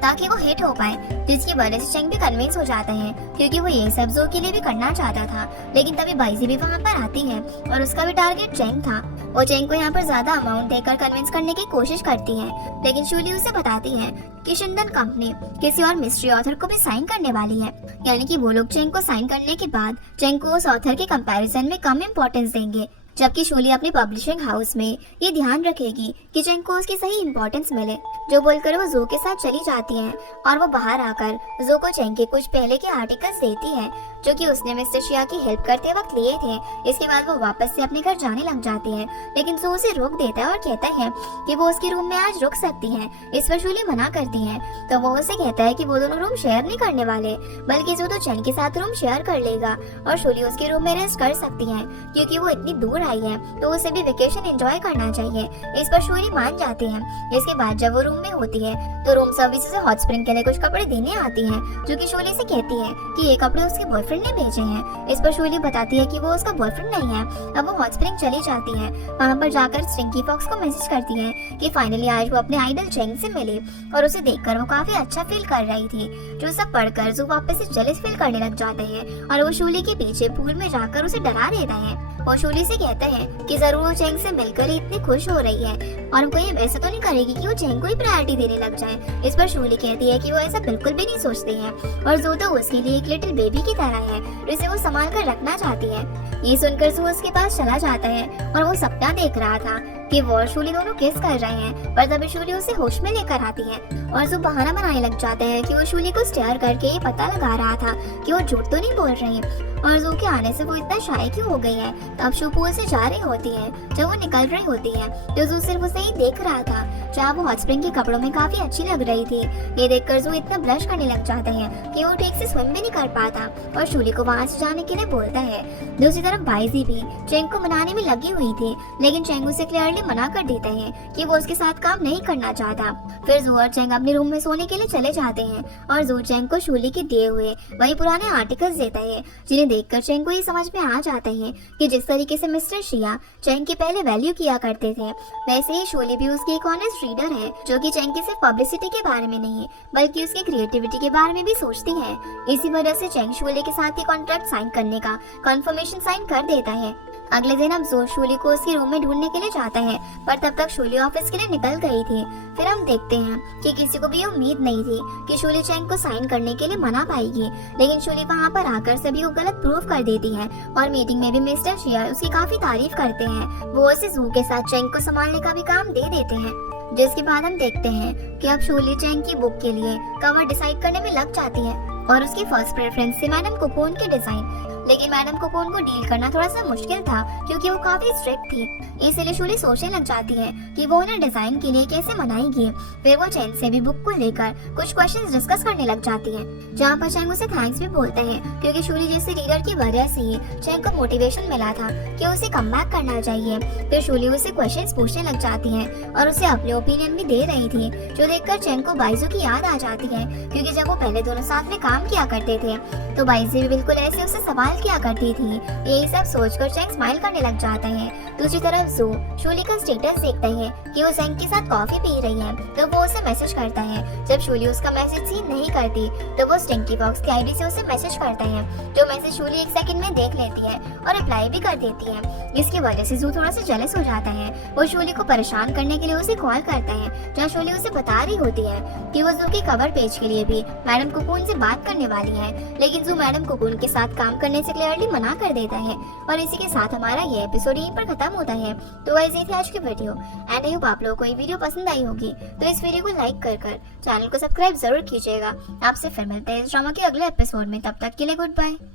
ताकि वो हिट हो पाए, जिसकी वजह से चेंग भी कन्विंस हो जाता है क्योंकि वो ये सब जू के लिए भी करना चाहता था। लेकिन तभी बाइजी भी वहाँ पर आती है और उसका भी टारगेट चेंग था। वो चेंग को यहाँ पर ज्यादा अमाउंट देकर कन्विंस करने की कोशिश करती है, लेकिन शूली उसे बताती है कि शिंदन कंपनी किसी और मिस्ट्री ऑथर को भी साइन करने वाली है, यानी कि वो लोग चेंग को साइन करने के बाद चेंग को उस ऑथर के कंपैरिजन में कम इम्पोर्टेंस देंगे, जबकि शूली अपनी पब्लिशिंग हाउस में ये ध्यान रखेगी कि चेंग को उसकी सही इम्पोर्टेंस मिले। जो बोलकर वो जू के साथ चली जाती है और वो बाहर आकर जू को चेंग के कुछ पहले के आर्टिकल्स देती है जो कि उसने मिस्टर शिया की हेल्प करते वक्त लिए थे। इसके बाद वो वापस से अपने घर जाने लग जाती है, लेकिन जू उसे रोक देता है और कहता है कि वो उसके रूम में आज रुक सकती है। इस पर शूली मना करती है तो वो उसे कहता है कि वो दोनों रूम शेयर नहीं करने वाले, बल्कि जू तो चेंग के साथ रूम शेयर कर लेगा और शूली उसके रूम में रेस्ट कर सकती है क्योंकि वो इतनी दूर आई है तो उसे भी वेकेशन एंजॉय करना चाहिए। इस पर शूली मान जाती है। इसके बाद जब वो रूम में होती है तो रूम सर्विस से हॉट स्प्रिंग के लिए कुछ कपड़े देने आती है, जो कि शूली से कहती है कि ये कपड़े उसके बॉयफ्रेंड ने भेजे हैं। इस पर शूली बताती है कि वो उसका बॉयफ्रेंड नहीं है। अब वो हॉट स्प्रिंग चली जाती है। वहाँ पर जाकर स्टिंकी फॉक्स को मैसेज करती है कि फाइनली आज वो अपने आइडल चेंग से मिली और उसे देखकर वो काफी अच्छा फील कर रही थी। जो सब पढ़कर जो वापस से जेलस फील करने लग जाते हैं और वो शूली के पीछे पूल में जाकर उसे डरा देता है। वो शूली से कहता है कि जरूर वो चेंग से मिलकर ही इतनी खुश हो रही है और वो ये वैसे तो नहीं करेगी कि वो चेंग को ही प्रायोरिटी देने लग जाए। इस पर शूली कहती है कि वो ऐसा बिल्कुल भी नहीं सोचती है और जो तो उसके लिए एक लिटिल बेबी की तरह है जिसे वो संभाल कर रखना चाहती है। ये सुनकर जो उसके पास चला जाता है और वो सपना देख रहा था कि वो और शूली दोनों किस कर रहे हैं, पर तभी शूली उसे होश में लेकर आती है और जो बहाना बनाने लग जाता है कि वो शूली को स्टेयर करके ये पता लगा रहा था कि वो झूठ तो नहीं बोल रही है और जू के आने से वो इतना शाय क्यों हो गई है। तब शू पूल से जा रही होती है। जब वो निकल रही होती है तो जू सिर्फ उसे ही देख रहा था, जहाँ वो हॉट स्प्रिंग के कपड़ों में काफी अच्छी लग रही थी। ये देखकर जू इतना ब्लश करने लग जाता है कि वो ठीक से स्विम भी नहीं कर पाता और शूली को वहाँ से जाने के लिए बोलता है। दूसरी तरफ बाइजी भी चेंग को मनाने में लगी हुई थी, लेकिन चेंग उसे क्लियरली मना कर देते हैं कि वो उसके साथ काम नहीं करना चाहता। फिर जू और चेंग अपने रूम में सोने के लिए चले जाते हैं और जू चेंग को शूली के दिए हुए वही पुराने आर्टिकल्स देता है, जिन्हें देखकर चेंग को ये समझ में आ जाता है कि जिस तरीके से मिस्टर शिया चेंग की पहले वैल्यू किया करते थे, वैसे ही शूली भी उसकी एक ऑनेस्ट रीडर है, जो कि चेंग की सिर्फ पब्लिसिटी के बारे में नहीं बल्कि उसकी क्रिएटिविटी के बारे में भी सोचती है। इसी वजह से चेंग शूली के साथ ही कॉन्ट्रैक्ट साइन करने का कंफर्मेशन साइन कर देता है। अगले दिन अब जो शूली को उसके रूम में ढूंढने के लिए जाता है, पर तब तक शूली ऑफिस के लिए निकल गई थी। फिर हम देखते हैं कि किसी को भी ये उम्मीद नहीं थी कि शूली चेंग को साइन करने के लिए मना पाएगी, लेकिन शूली वहाँ पर आकर सभी को गलत प्रूफ कर देती है और मीटिंग में भी मिस्टर शिया उसकी काफी तारीफ करते हैं। वो उसे जू के साथ चेंग को संभालने का भी काम दे देते हैं। जिसके बाद हम देखते हैं कि अब शूली चेंग की बुक के लिए कवर डिसाइड करने में लग जाती है और उसकी फर्स्ट प्रेफरेंस थी मैडम कोकून के डिजाइन। लेकिन मैडम कोकून को डील करना थोड़ा सा मुश्किल था क्योंकि वो काफी स्ट्रिक्ट थी। इसलिए शूली सोचने लग जाती है कि वो उन्हें डिजाइन के लिए कैसे मनाएगी। फिर वो चेंग से भी बुक को लेकर कुछ क्वेश्चंस डिस्कस करने लग जाती है, जहाँ पर चेंग उसे थैंक्स भी बोलते हैं क्योंकि शूली जैसे रीडर की वजह से ही चेंग को मोटिवेशन मिला था कि उसे कम बैक करना चाहिए। फिर शूली उसे क्वेश्चंस पूछने लग जाती है और उसे अपने ओपिनियन भी दे रही थी, जो देखकर चेंग को बाइजू की याद आ जाती है क्योंकि जब वो पहले दोनों साथ में काम किया करते थे तो बाइजी भी बिल्कुल ऐसे उसे सवाल किया करती थी। यही सब सोचकर चेंग स्माइल करने लग जाता है। दूसरी तरफ जू शूली का स्टेटस देखता है कि वो चेंग के साथ कॉफी पी रही है, तो वो उसे मैसेज करता है। जब शूली उसका मैसेज सीन नहीं करती तो वो स्टिंकी फॉक्स की आईडी से उसे मैसेज करता है, जो मैसेज शूली 1 सेकंड में देख लेती है और रिप्लाई भी कर देती है। इसकी वजह से जू थोड़ा सा जेलस हो जाता है। वो शूली को परेशान करने के लिए उसे कॉल करता है, जहाँ शूली उसे बता रही होती है कि वो जू के कवर पेज के लिए भी मैडम कोकून से बात करने वाली है, लेकिन जू मैडम कोकून के साथ काम करने से क्लियरली मना कर देता है। और इसी के साथ हमारा ये एपिसोड यहीं पर खत्म होता है। तो गाइस ये थी आज की वीडियो एंड आई होप आप लोगों को ये वीडियो पसंद आई होगी, तो इस वीडियो को लाइक कर चैनल को सब्सक्राइब जरूर कीजिएगा। आपसे फिर मिलते हैं इस ड्रामा के अगले एपिसोड में, तब तक के लिए गुड बाय।